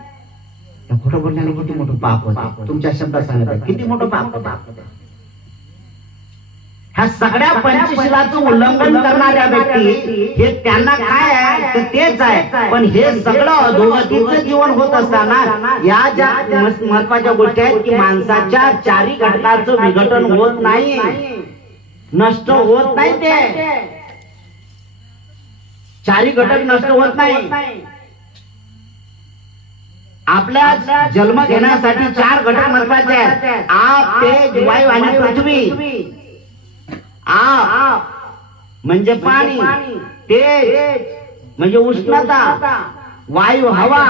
या खोटं बोलण्याने किती मोठं पाप होतं. तुमच्या शब्दात सांगत आहे किती मोठं पाप होतं. ह्या सगळ्या पंचशीलाचं उल्लंघन करणाऱ्या व्यक्ती हे त्यांना काय आहे तर तेच आहे. पण हे सगळं अधोगतीचं जीवन होत असताना या ज्या महत्वाच्या गोष्टी आहेत की माणसाच्या चारी घटकाचं विघटन होत नाही, नष्ट होत नाही. ते चारी घटक नष्ट होत नाही. आपल्या जन्म घेण्यासाठी चार घटक महत्वाचे आहेत, आप, तेज, वायू आणि पृथ्वी. आप म्हणजे पाणी, तेज म्हणजे उष्णता, वायू हवा,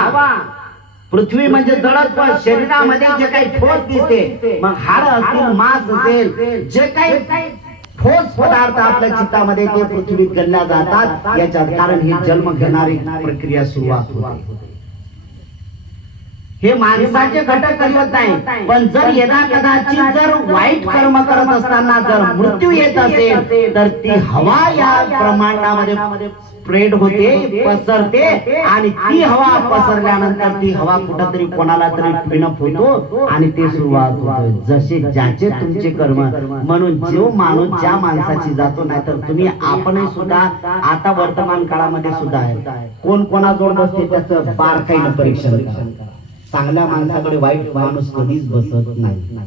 पृथ्वी म्हणजे जडत्व. शरीरामध्ये जे काही ठोस दिसते, मग हाड असतील, मांस असेल, जे काही ठोस पदार्थ आपल्या चित्तामध्ये ते पृथ्वीत गणल्या जातात. याच्यात कारण ही जन्म घेणारी प्रक्रिया सुरुवात होते. हे माणसाचे घटक करत नाही. पण जर यदा कदाचित जर वाईट कर्म करत असताना जर मृत्यू येत असेल तर ती हवा या ब्रह्मांडामध्ये स्प्रेड होते, पसरते, आणि ती हवा पसरल्यानंतर ती हवा कुठंतरी कोणाला तरी पिणप होतो आणि ते सुरुवात होते. जसे ज्याचे तुमचे कर्म, म्हणून जो माणूस ज्या माणसाची जातो, नाहीतर तुम्ही आपणही सुद्धा आता वर्तमान काळामध्ये सुद्धा आहे, कोण कोणाजवळ बसते त्याचं बारकाईनं परीक्षण करा. चांगल्या माणसाकडे वाईट माणूस कधीच बसत नाही.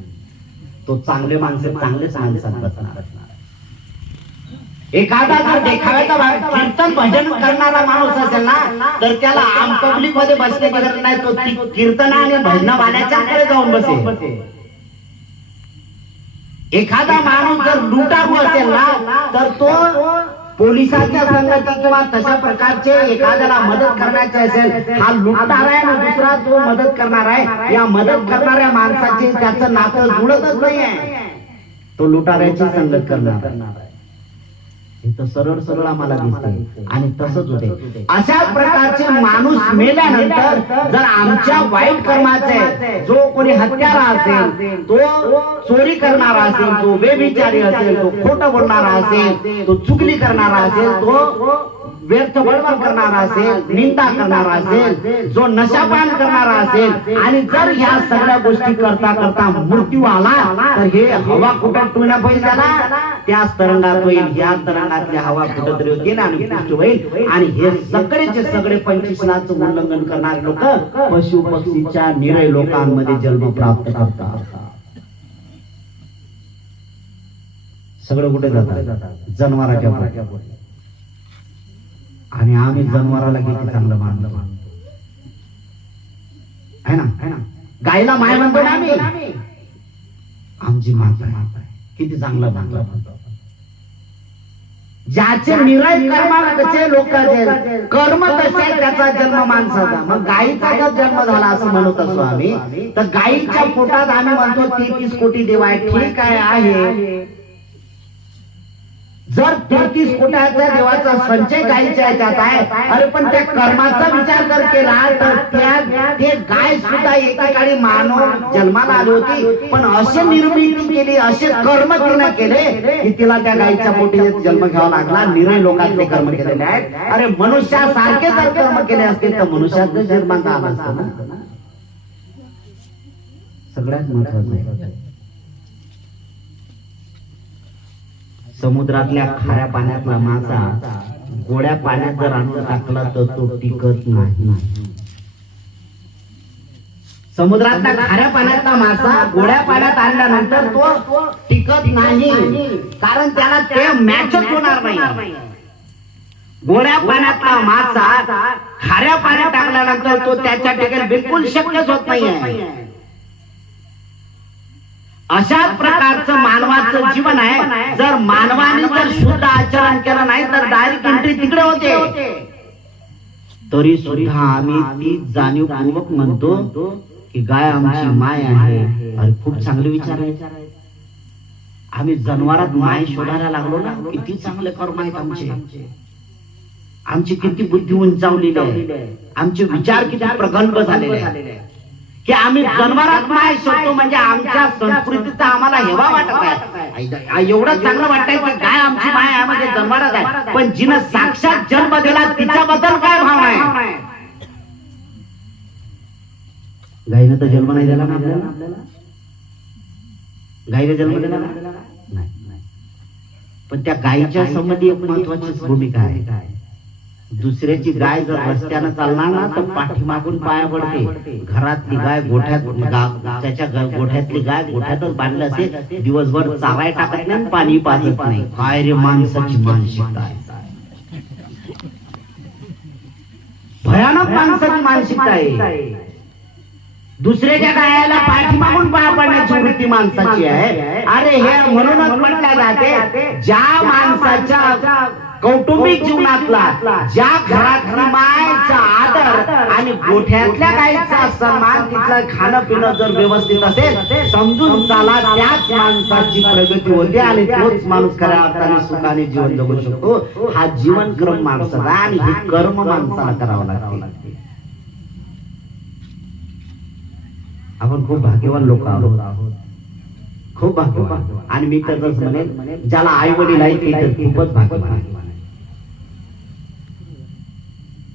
तो चांगले माणसं चांगलेच माणसात बसणार. एखादा जर देखाव्याचा कीर्तन भजन करणारा माणूस असेल ना, तर त्याला आम पब्लिक मध्ये बसण्याची गरज नाही. तो कीर्तन आणि भजन वाण्याच्याकडे जाऊन बसेल. एखादा माणूस जर लुटारू असेल ना, तर तो पोलिसांच्या संगती किंवा तशा प्रकारचे एखाद्याला मदत करण्याचे असेल, हा लुटणार आहे आणि दुसरा तो मदत करणार आहे, या मदत करणाऱ्या माणसाचे त्याचं नातं जुळतच नाही आहे. तो लुटाऱ्याची संगत करणार आहे. इथं सरळ सरळ आम्हाला दिसते. आणि तसंच होते. अशा प्रकारचे माणूस मेल्यानंतर जर आमच्या वाईट कर्माचे, जो कोणी हत्यारा असेल, तो चोरी करणारा असेल, तो बेविचारी असेल, तो खोटं बोलणारा असेल, तो चुगली करणारा असेल, तो व्यर्थ बडबड करणारा असेल, निंदा करणारा असेल, जो नशापान करणारा असेल, आणि जर ह्या सगळ्या गोष्टी करता करता मृत्यू आला तर हे हवा कुठं टुण्या पाहिजे त्याला, त्याच तरंगात होईल. ह्या तरंगातली हवा कुठंतरी होतील आणि पुष्ट होईल. आणि हे सगळेचे सगळे पंचशीलाचं उल्लंघन करणारे लोक पशु पक्षीच्या निरय लोकांमध्ये जन्म प्राप्त करतात. सगळं कुठे जातात? जन्माराच्या पोटी. आणि आम्ही जनावराला किती चांगलं मानलं है ना. गायला माय म्हणतो ना आम्ही, आमची माता किती चांगलं मानलं. ज्याचे निरय कर्माचे लोक कर्म तसे त्याचा जन्म माणसाचा. मग गायीचा जर जन्म झाला असं म्हणत असो आम्ही, तर गायीच्या पोटात आम्ही म्हणतो 33 कोटी देव आहे. ठीक आहे. जर 33 कोट्याच्या देवाचा संचय गायीच्या ह्याच्यात आहे, अरे पण त्या कर्माचा विचार जर केला तर ते गाय सुद्धा एकेकाळी मानव जन्माला आली होती, पण असे निर्मिती केली, असे कर्म तिने केले की तिला त्या गायीच्या पोटी जन्म घ्यावा लागला. निरय लोकांचे कर्म केलेले आहेत. अरे मनुष्यासारखे जर कर्म केले असते तर मनुष्यात जन्म आला असतं ना. सगळ्यात महत्वाचं आहे, समुद्रातल्या खाऱ्या पाण्यातला मासा गोड्या पाण्यात जर आणून टाकला तर तो टिकत नाही. समुद्रातल्या खाऱ्या पाण्यातला मासा गोड्या पाण्यात आणल्यानंतर तो टिकत नाही, कारण त्याला ते मॅचच होणार नाही. गोड्या पाण्यातला मासा खाऱ्या पाण्यात टाकल्यानंतर तो त्याच्या टिकेल बिलकुल शक्यच होत नाहीये. अशा प्रकारचं मानवाचं जीवन आहे. जर मानवाने जर शुद्ध आचरण केलं नाही तर डायरेक्ट एंट्री तिकडे होते. तरी सुद्धा आम्ही ती जाणीवपूर्वक म्हणतो की गाय आमची माय आहे. अरे खूप चांगले विचार आहे. आम्ही जनावरात माय शोधायला लागलो ना, किती चांगले कर्म आहेत आमचे. आमची किती बुद्धी उंचावलेली आहे, आमचे विचार किती प्रगल्भ झालेले आहे की आम्ही जन्मात माय शोधतो. म्हणजे आमच्या संस्कृतीचा आम्हाला हेवा वाटत आहे. एवढं चांगलं वाटतंय की काय आमची माय आहे म्हणजे जन्मात आहे, पण जिनं साक्षात जन्म दिला तिच्याबद्दल काय भाव आहे. गायीनं तर जन्म नाही दिला ना आपल्याला, गायीने जन्म दिला नाही, पण त्या गायीच्या संबंधी एक महत्वाची भूमिका आहे. दुसऱ्याची गाय जर रस्त्यानं चालणार ना तर पाठीमागून पाया पडते. घरातली गाय गोठ्यात, त्याच्या गोठ्यातली गाय गोठ्यातच बांधलं असेल, दिवसभर चाराय टाकत नाही, पाणी पाजत नाही. काय रे माणसाची मानसिकता आहे, भयानक माणसाची मानसिकता आहे. दुसऱ्याच्या गायाला पाठीमागून पाया पडण्याची वृत्ती माणसाची आहे. अरे हे म्हणूनच म्हटलं जाते, ज्या माणसाच्या कौटुंबिक जीवनातला, ज्या घरातली मायचा आदर आणि गोठ्यातल्या गायीचा सन्मान, तिथलं खाणं पिणं जर व्यवस्थित असेल, समजून चाला, त्याच माणसाची प्रगती होते आणि तोच माणूस खऱ्या अर्थाने सुखाने जीवन जगू शकतो. हा जीवनक्रम माणसाचा आणि हे कर्म माणसाला करावं लागते. आपण खूप भाग्यवान लोक आहोत, खूप भाग्यवान. आणि मी तर म्हणेन, ज्याला आई वडील आहेत ते तर खूपच भाग्यवान.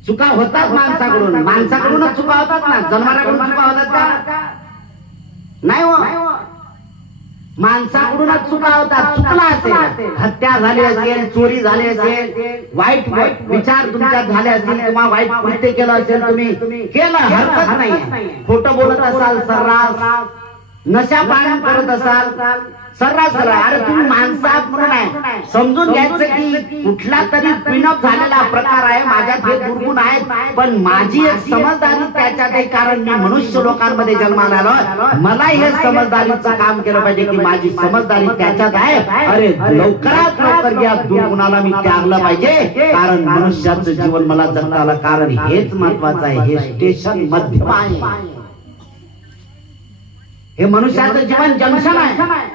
चुका होतात माणसाकडून, माणसाकडूनच चुका होतात ना, जन्माकडून चुका होतात का? नाही हो, माणसाकडूनच चुका होतात. चुकला असेल, हत्या झाली असेल, चोरी झाली असेल, वाईट विचार तुमच्यात झाले असतील किंवा वाईट कृत्य केलं असेल, तुम्ही केलं, हरकत नाही. खोटं बोलत असाल सर्रास, नशा पान करत असाल सर्रास करा. अरे तुम्ही माणसात म्हणून आहे, समजून घ्यायचं की कुठला तरी पिनअप झालेला प्रकार आहे, माझ्यात हे दुर्गुण आहेत, पण माझी एक समजदारी त्याच्यात आहे. कारण मी मनुष्य लोकांमध्ये जन्माला आलो, मला हे समजदारीचं काम केलं पाहिजे की माझी समजदारी त्याच्यात आहे. अरे लवकरात लवकर या दुर्गुणाला मी त्यागलं पाहिजे, कारण मनुष्याचं जीवन मला जगता आलं. कारण हेच महत्वाचं आहे, हे स्टेशन मध्यम आहे, हे मनुष्याचं जीवन जंक्शन आहे.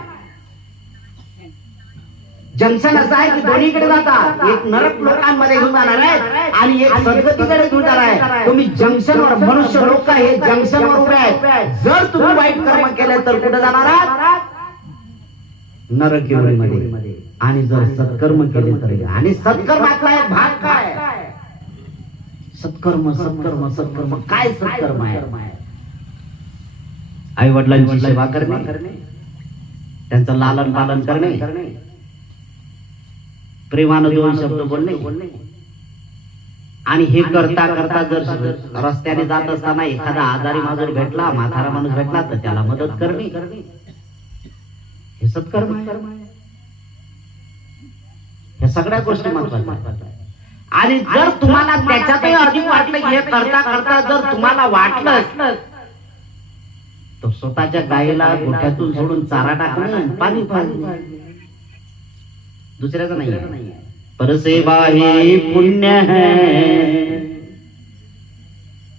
जंक्शन असं आहे की दोन्हीकडे जातात, एक नरक लोकांमध्ये घेऊन जाणार आहे आणि एक सद्गतीकडे घेऊन जाणार आहे. तुम्ही जंक्शनवर, मनुष्य लोक हे जंक्शनवर उभे आहेत. जर तुम्ही वाईट कर्म केले तर कुठे जाणार आहात? नरक मध्ये. आणि जर सत्कर्म केले तर, आणि सत्कर्मातला एक भाग काय? सत्कर्म, सत्कर्म, सत्कर्म. काय सत्कर्म आहे? आई वडिलांची सेवा करणे, त्यांचं लालन पालन करणे, प्रेमानं दोन शब्द बोलणे. आणि हे करता करता जर रस्त्याने जात असताना एखादा आजारी माणूस भेटला, म्हातारा माणूस भेटला, तर त्याला मदत करणे, हे सत्कर्म आहे. या सगळ्या गोष्टी महत्वाच्या. आणि जर तुम्हाला त्याच्यातही अधिक वाटलं की हे करता करता जर तुम्हाला वाटलं, तो स्वतःच्या गायीला गोठ्यातून सोडून चारा टाकणं, पाणी पाणी, दुसऱ्याचा नाही. परसेवा ही पुण्य है,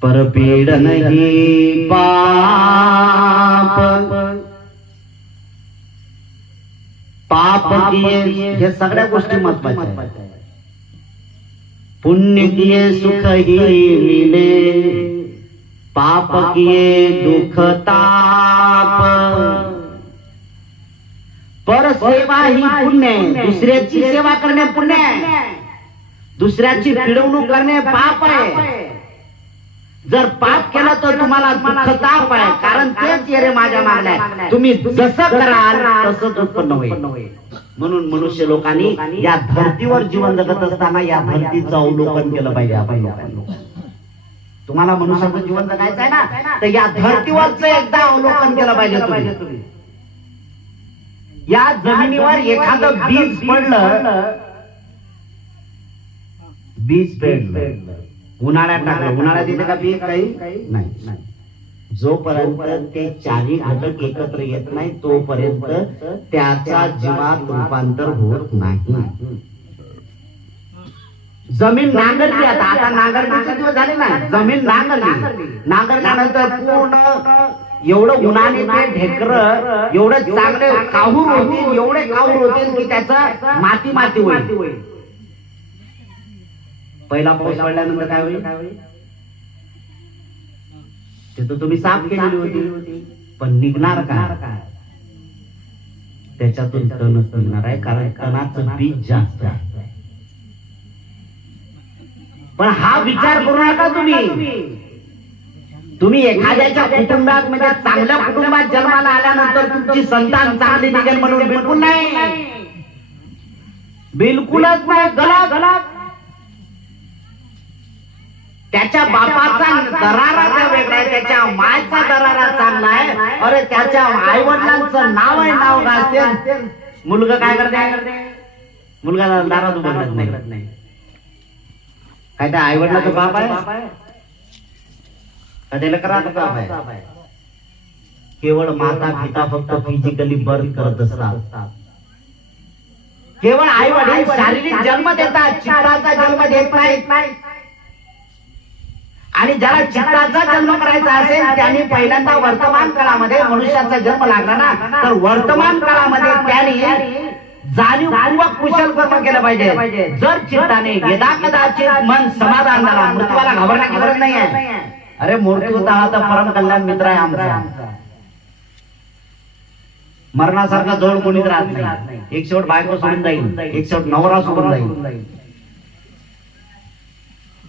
परपीड नहीं पाप. पाप किए, हे सगळ्या गोष्टी महत्वाच्या आहेत. पुण्य किए सुख ही मिले, पाप किए दुख ताप. पर सेवा ही पुण्य आहे, दुसऱ्याची सेवा करणे पुण्य आहे, दुसऱ्याची पिडवणूक करणे पाप आहे. जर पाप केलं तर तुम्हाला दुःख ताप आहे, कारण तेच येरे माझ्या मागण्या, तुम्ही जसं कराल तसंच उत्पन्न होईल. म्हणून मनुष्य लोकांनी या धर्तीवर जीवन जगत असताना या धर्तीचं अवलोकन केलं पाहिजे. आपण तुम्हाला मनुष्याचं जीवन जगायचं आहे ना, तर या धर्तीवरचं एकदा अवलोकन केलं पाहिजे. तुम्ही या जमिनीवर एखादं बीज पडलं, बीज पेरलं, उन्हाळ्यात टाकलं, उन्हाळ्यात येते का बीज? काही नाही. जोपर्यंत ते चारही घटक एकत्र येत नाही तोपर्यंत त्याचा जीवात रूपांतर होत नाही. जमीन नांगरली, आता नांगरण्याचे दिवस झाले ना, जमीन नांगरली, नांगरल्यानंतर पूर्ण एवढं उन्हाने ते ढेकर एवढं चांगले काहूर होतील, एवढे काहूर होतील की त्याचा माती होईल. पहिला पाऊस पडल्यानंतर काय होईल? ते तर तुम्ही साफ केलेली होती, पण निघणार काय? त्याच्यातून तणच निघणार आहे, कारण तणाचं बीज जास्त आहे. पण हा विचार करू नका तुम्ही एखाद्याच्या कुटुंबात म्हणजे चांगल्या कुटुंबात जन्माला आल्यानंतर तुमची संतान चांगली निघेल म्हणून बिलकुल नाही, बिलकुलच नाही. गलत. त्याच्या बापाचा दरारा वेगळा आहे, त्याच्या मायचा दरारा चांगला आहे. अरे त्याच्या आई वडिलांचं नाव आहे, नाव गाजते. मुलगा काय करते? मुलगा दारात उघडत नाही. काय त्या आई वडिलाचं बाप आहे? त्याला करायचं बाप आहे? केवळ माता पिता फक्त फिजिकली बर्थ करत असतात. केवळ आई वडील शारीरिक जन्म देतात, चित्ताचा जन्म देत नाही. आणि ज्याला चित्ताचा जन्म करायचा असेल त्यांनी पहिल्यांदा वर्तमान काळामध्ये मनुष्याचा जन्म लागला ना, तर वर्तमान काळामध्ये त्यांनी जाणीवपूर्वक कुशल कर्म केलं पाहिजे. जर चित्ताने यदा कदाचित मन समाधान झाला, मृत्यूला घाबरण्याची गरज नाही आहे. अरे मृत्यू होता हा तर परम कल्याण मित्र आहे आमचा. मरणासारखा जवळ कोणीच राहत नाही. एक शेवट बायको सोडून जाईल, एक शेवट नवरा सोडून जाईल,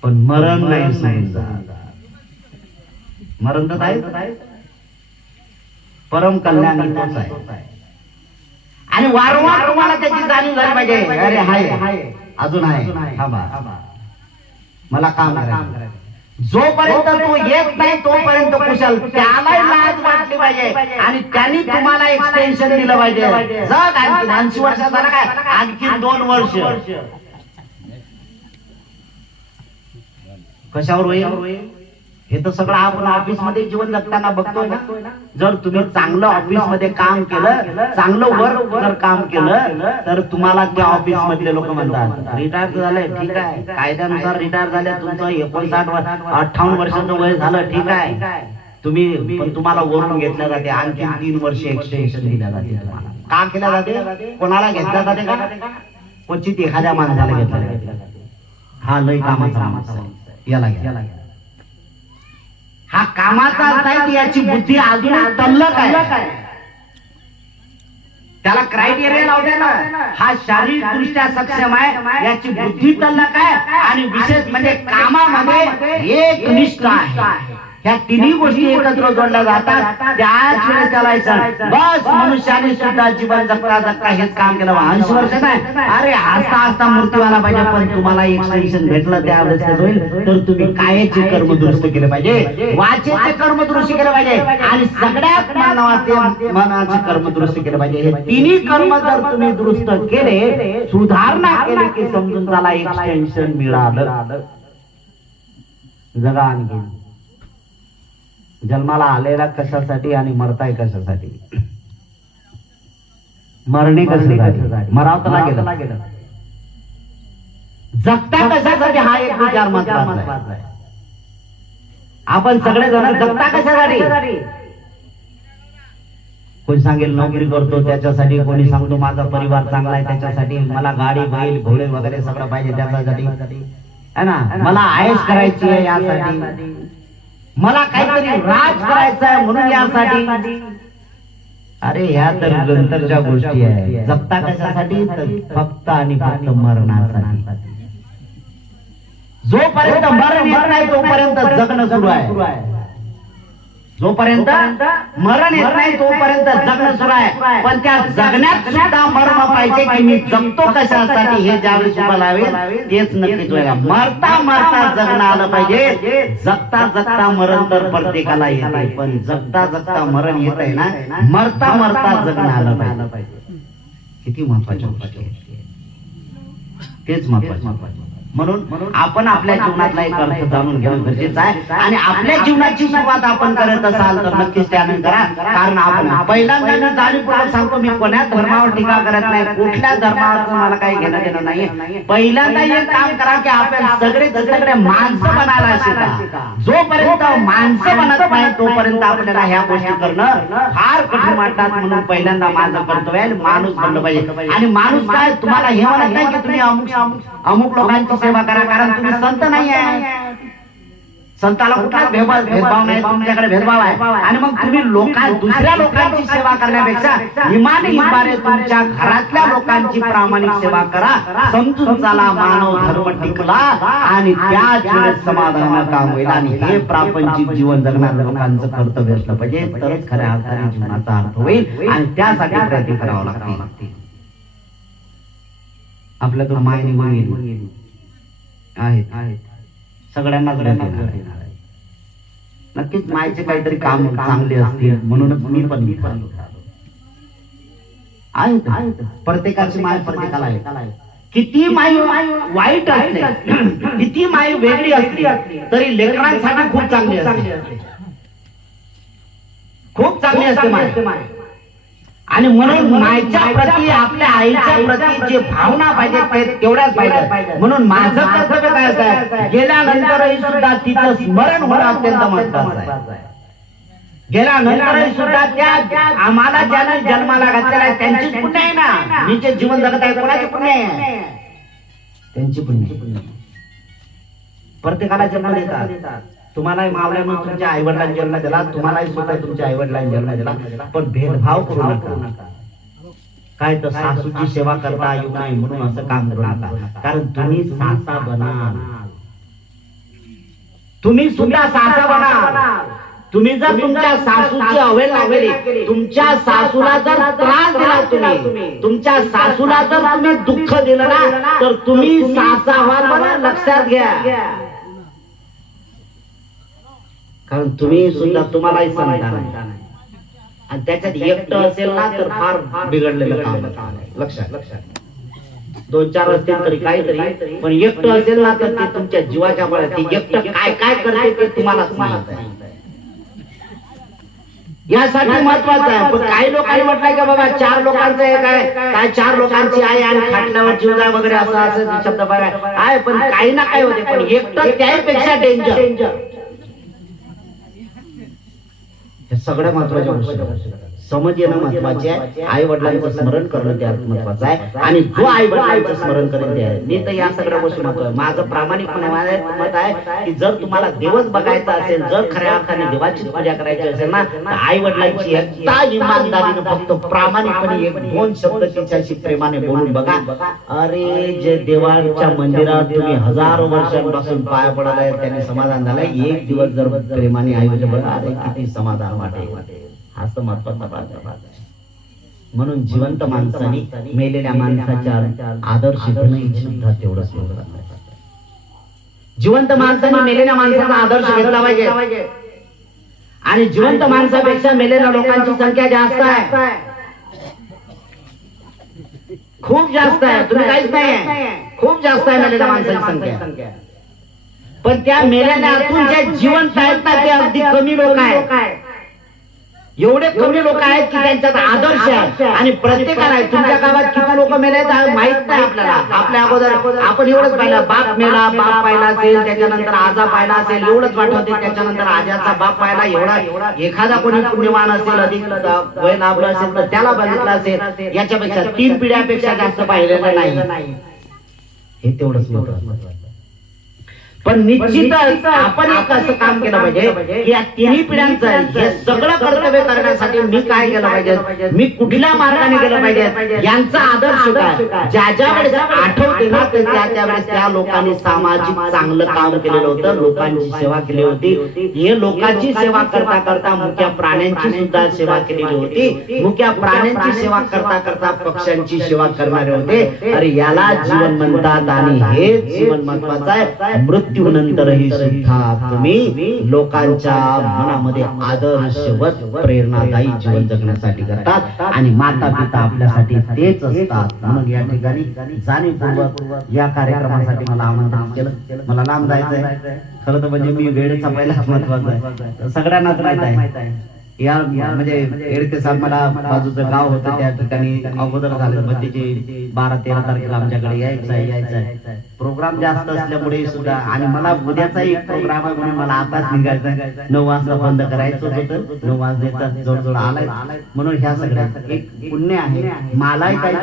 पण मरण नाही समजा. मरण तर आहे, परम कल्याण तोच आहे. आणि वारंवार तुम्हाला त्याची जाणीव झाली पाहिजे. अरे हाय अजून आहे, थांबा मला काम करायचं. जोपर्यंत तू येत नाही तोपर्यंत कुशल. त्याला लाज वाटली पाहिजे आणि त्यांनी तुम्हाला एक्सटेन्शन दिलं पाहिजे. जग आणखी 80 वर्ष झाला काय, आणखी 2 वर्ष कशावर होईल? हे तर सगळं आपण ऑफिस मध्ये जीवन जगताना बघतोय ना. जर तुम्ही चांगलं ऑफिस मध्ये काम केलं, चांगलं वर्क जर काम केलं, तर तुम्हाला त्या ऑफिस मधले लोक म्हणतात रिटायर झाले, ठीक आहे, कायद्यानुसार रिटायर झाले, तुमचं 59-58 वर्षाचं वय झालं, ठीक आहे, तुम्ही पण तुम्हाला वरून घेतल्या जाते, आणखी 3 वर्ष एक्सटेन्शन दिल्या जाते. तुम्हाला का केल्या जाते? कोणाला घेतल्या जाते का? क्वचित एखाद्या माणसाला घेतल्या जाते. हा लय कामाचा माणूस आहे, याला घ्या. हा कामाचा नाही की याची बुद्धी अजून तल्लक आहे. त्याला क्रायटेरिया लावते ना, हा शारीरिक दृष्ट्या सक्षम आहे, याची बुद्धी तल्लक आहे आणि विशेष म्हणजे कामामध्ये एकनिष्ठ आहे. ह्या तिन्ही गोष्टी एकत्र जोडल्या जातात. त्याच वेळेस त्याला बस मनुष्याने सुद्धा जीवन जगता जगता हेच काम केलं. 80 वर्ष नाही, अरे हसता हसता मृत्यू आला पाहिजे, पण तुम्हाला एक्सटेन्शन भेटलं त्यावेळेस कसं होईल? तर तुम्ही कायेचे कर्म दुरुस्त केले पाहिजे, वाचेचे कर्म दुरुस्त केले पाहिजे आणि सगळ्यात महत्त्वाचे मनाचे कर्म दुरुस्त केले पाहिजे. हे तिन्ही कर्म जर तुम्ही दुरुस्त केले, सुधारणा केली की समजून त्याला एक्सटेन्शन मिळालं. जगा आणखी जन्माला आलेला कशासाठी आणि मरताय कशासाठी? मरणे कशासाठी? मराव तर लागेल. जगता कशासाठी हा एक विचार महत्त्वाचा आहे. आपण सगळे जण जगता कशासाठी? कोणी सांगेल नोकरी करतो त्याच्यासाठी, कोणी सांगतो माझा परिवार चांगला आहे त्याच्यासाठी, मला गाडी बैल घोडे वगैरे सगळं पाहिजे त्याच्यासाठी, है ना, मला आयश करायची आहे यासाठी, मला काहीतरी राज करायचा आहे म्हणून यासाठी. अरे ह्या तर नंतरच्या गोष्टी आहे. जगता कशासाठी? तर फक्त आणि फक्त मरणासाठी. जोपर्यंत मरण येत नाही तोपर्यंत जगणं सुरू आहे. जोपर्यंत मरण येत नाही तोपर्यंत जगणं सुरू आहे. पण त्या जगण्यात सुद्धा मर्म पाहिजे की मी जगतो कशासाठी हे ज्यावेळेस तुम्हाला लावेल तेच नक्कीच होईल. मरता मरता जगणं आलं पाहिजे. जगता जगता मरण तर प्रत्येकाला येते, पण जगता जगता मरण येत आहे ना, मरता मरता जगणं आलं पाहिजे. किती महत्वाची गोष्ट आहे, तेच महत्वाचं. म्हणून आपण आपल्या जीवनातला एक अर्थ जाणून घेणं गरजेचं आहे. आणि आपल्या जीवनाची सुरुवात आपण करत असाल तर नक्कीच त्याने करा. कारण आपण पहिल्यांदा मी जाणीवपूर्वक सांगतो, मी कोणत्या धर्मावर टीका करत नाही, कुठल्या धर्मावर मला काही घेणं देणं नाही. पहिल्यांदा एक काम करा की आपण सगळे माणसं बनायला शिका. जोपर्यंत माणसं बनत नाही तोपर्यंत आपल्याला ह्या गोष्टी करणं फार कठीण वाटतात. म्हणून पहिल्यांदा माझं कर्तव्य आहे माणूस बनलं पाहिजे. आणि माणूस काय, तुम्हाला हे म्हणत नाही की तुम्ही अमुक अमुक लोकांची सेवा करा, कारण तुम्ही संत नाही आहे. संताला कुठलाच भेदभाव नाही, तुमच्याकडे भेदभाव आहे. आणि मग तुम्ही दुसऱ्या लोकांची सेवा करण्यापेक्षा इमाने तुमच्या घरातल्या लोकांची प्रामाणिक सेवा करा. समजून चला मानव धर्म टिकला आणि त्याच वेळेस समाधान काम होईल. आणि हे प्रापंचिक जीवन जगणाऱ्या लोकांचं कर्तव्य असलं पाहिजे, तरच खऱ्या अर्थाने जीवनाचा अर्थ होईल. आणि त्यासाठी प्रयत्न करावा लागतील. आपल्या तो माय निघून गेली आहेत, सगळ्यांना नक्कीच मायचे काहीतरी काम चांगले असतील, म्हणूनच मी पण आहेत. प्रत्येकाची माय प्रत्येकाला आहे. किती माय वाईट असते, किती माय वेगळी असली तरी लेकरांसाठी खूप चांगली असते, खूप चांगली असते माय. आणि म्हणून मायच्या प्रती, आपल्या आईच्या प्रती जे भावना पाहिजे तेवढ्याच पाहिजे. म्हणून माझं कर्तव्य काय असतं, गेल्यानंतरही सुद्धा तिचं स्मरण होणं अत्यंत महत्वाचं आहे. गेल्यानंतरही सुद्धा त्या आम्हाला ज्याने जन्माला घातलेला आहे त्यांचीच पुण्य आहे ना. मी जे जीवन जगत आहे कोणाचे पुण्य आहे, त्यांची पुण्य. प्रत्येकाला जन्म देतात. तुम्हालाही मावल्यानं तुमच्या आई वडिलांनी जन्म दिला, तुम्हालाही सुद्धा तुमच्या आई वडिलांनी जन्म दिला, पण भेदभाव करू नका. काय तर सासूची सेवा करता येऊ नाही म्हणून असं काम करू नका. कारण तुम्ही सासा बना, तुम्ही सुद्धा सासा बना. तुम्ही जर तुमच्या सासूची अवहेलना केली, तुमच्या सासूला जर त्रास दिला, तुम्ही तुमच्या सासूला जर तुम्ही दुःख दिलं ना, तर तुम्ही सासा व्हा, लक्षात घ्या. कारण तुम्ही सुद्धा तुम्हालाही संतान आहे. आणि त्याच्यात एकटं असेल ना तर फार बिघडलेलं काम. लक्षात 2-4 असतील तरी काहीतरी, पण एकटं असेल ना तर ते तुमच्या जीवाच्या बळात ते एकटं काय काय करते ते तुम्हालाच माहित आहे. यासाठी महत्वाचं आहे. पण काही लोकांनी म्हटलंय की बाबा 4 लोकांचं एक आहे, काय 4 लोकांची आई आणि खाटल्यावर जीव जाय वगैरे असं शब्द आहे. पण काही ना काही होते, पण एकटं त्यापेक्षा डेंजर. हे सगळ्या महत्वाच्या गोष्टी. समज येणं महत्वाचे आहे, आई वडिलांचं स्मरण करणं ते महत्वाचं आहे. आणि जो आई वडिलांचं स्मरण करेल ते आहे. मी तर या सगळ्या गोष्टी महत्वाचं. माझं प्रामाणिकपणे मत आहे की जर तुम्हाला देवच बघायचा असेल, जर खऱ्या अर्थाने देवाची पूजा करायची असेल ना, तर आई वडिलांची एकता इमानदारीनं फक्त प्रामाणिकपणे 1-2 शब्द तिच्याशी प्रेमाने बोलून बघा. अरे जे देवाच्या मंदिरात तुम्ही हजारो वर्षांपासून पाया पडालाय त्यांनी समाधान झालंय, एक दिवस जर प्रेमाने आई वडील बघा, अरे किती समाधान वाटेल. असं महत्वाचा भाग आहे. म्हणून जिवंत माणसाने मेलेल्या माणसाच्या आदर्श घेणं सुद्धा तेवढंच महत्वाचं आहे. जिवंत माणसाने मेलेल्या माणसाचा आदर्श घेतला पाहिजे. आणि जिवंत माणसापेक्षा मेलेल्या लोकांची संख्या जास्त आहे, खूप जास्त आहे. तुम्ही काहीच नाही, खूप जास्त आहे मेलेल्या माणसाची संख्या. पण त्या मेलेल्या आतून जे जिवंत आहेत ना ते अगदी कमी लोक आहेत. एवढे कमी लोक आहेत की त्यांच्यात आदर्श आहे. आणि प्रत्येकाला तुमच्या गावात किती लोक मेले माहित नाही आपल्याला. आपल्या अगोदर आपण एवढंच पाहिलं, बाप मेला, बाप पाहिला असेल, त्याच्यानंतर आजा पाहिला असेल, एवढंच वाटवते. त्याच्यानंतर आजाचा बाप पाहिला, एवढा एखादा कोणी पुण्यवान असेल, अधिक वय लाभलं असेल तर त्याला बघितलं असेल. याच्यापेक्षा 3 पिढ्यापेक्षा जास्त पाहिलेलं नाही. हे तेवढंच महत्त्वाचं. पण निश्चितच आपण एक असं काम केलं पाहिजे की या 3 पिढ्यांचं हे सगळं कर्तव्य करण्यासाठी मी काय केलं पाहिजे, मी कुठल्या मार्गाने गेलं पाहिजे, यांचा आदर्श काय. ज्या वेळेस आठवते ना त्या वेळेस त्या लोकांनी सामाजिक चांगलं काम केलेलं होतं, लोकांची सेवा केली होती. हे लोकांची सेवा करता करता मुक्या प्राण्यांची सुद्धा सेवा केलेली होती. मुक्या प्राण्यांची सेवा करता करता पक्ष्यांची सेवा करणारे होते. अरे याला जीवन म्हणतात. आणि हे जीवन महत्वाचं आहे. मृत्यूनंतरही सुद्धा तुम्ही लोकांच्या मनामध्ये आदर्शवत प्रेरणादायी जीवन जगण्यासाठी करतात. आणि माता पिता आपल्यासाठी तेच असतात. म्हणून या ठिकाणी जाणीवपूर्वक या कार्यक्रमासाठी मला आमंत्रित केलं. मला लांब जायचंय. खरं तर म्हणजे मी वेळेचा पहिलाच महत्वाचा आहे, सगळ्यांनाच माहित आहे. या म्हणजे एडते साहेब मला बाजूचं गाव होतं, त्या ठिकाणी अगोदर झालं बंदीची 12-13 तारखेला आमच्याकडे यायचं आहे. प्रोग्राम जास्त असल्यामुळे सुद्धा, आणि मला उद्याचा एक प्रोग्राम आहे म्हणून मला आताच निघायचं. 9 वाजता बंद करायचं होतं, 9 वाजता जवळजवळ आलाय. म्हणून ह्या सगळ्या एक पुण्य आहे. मलाही काही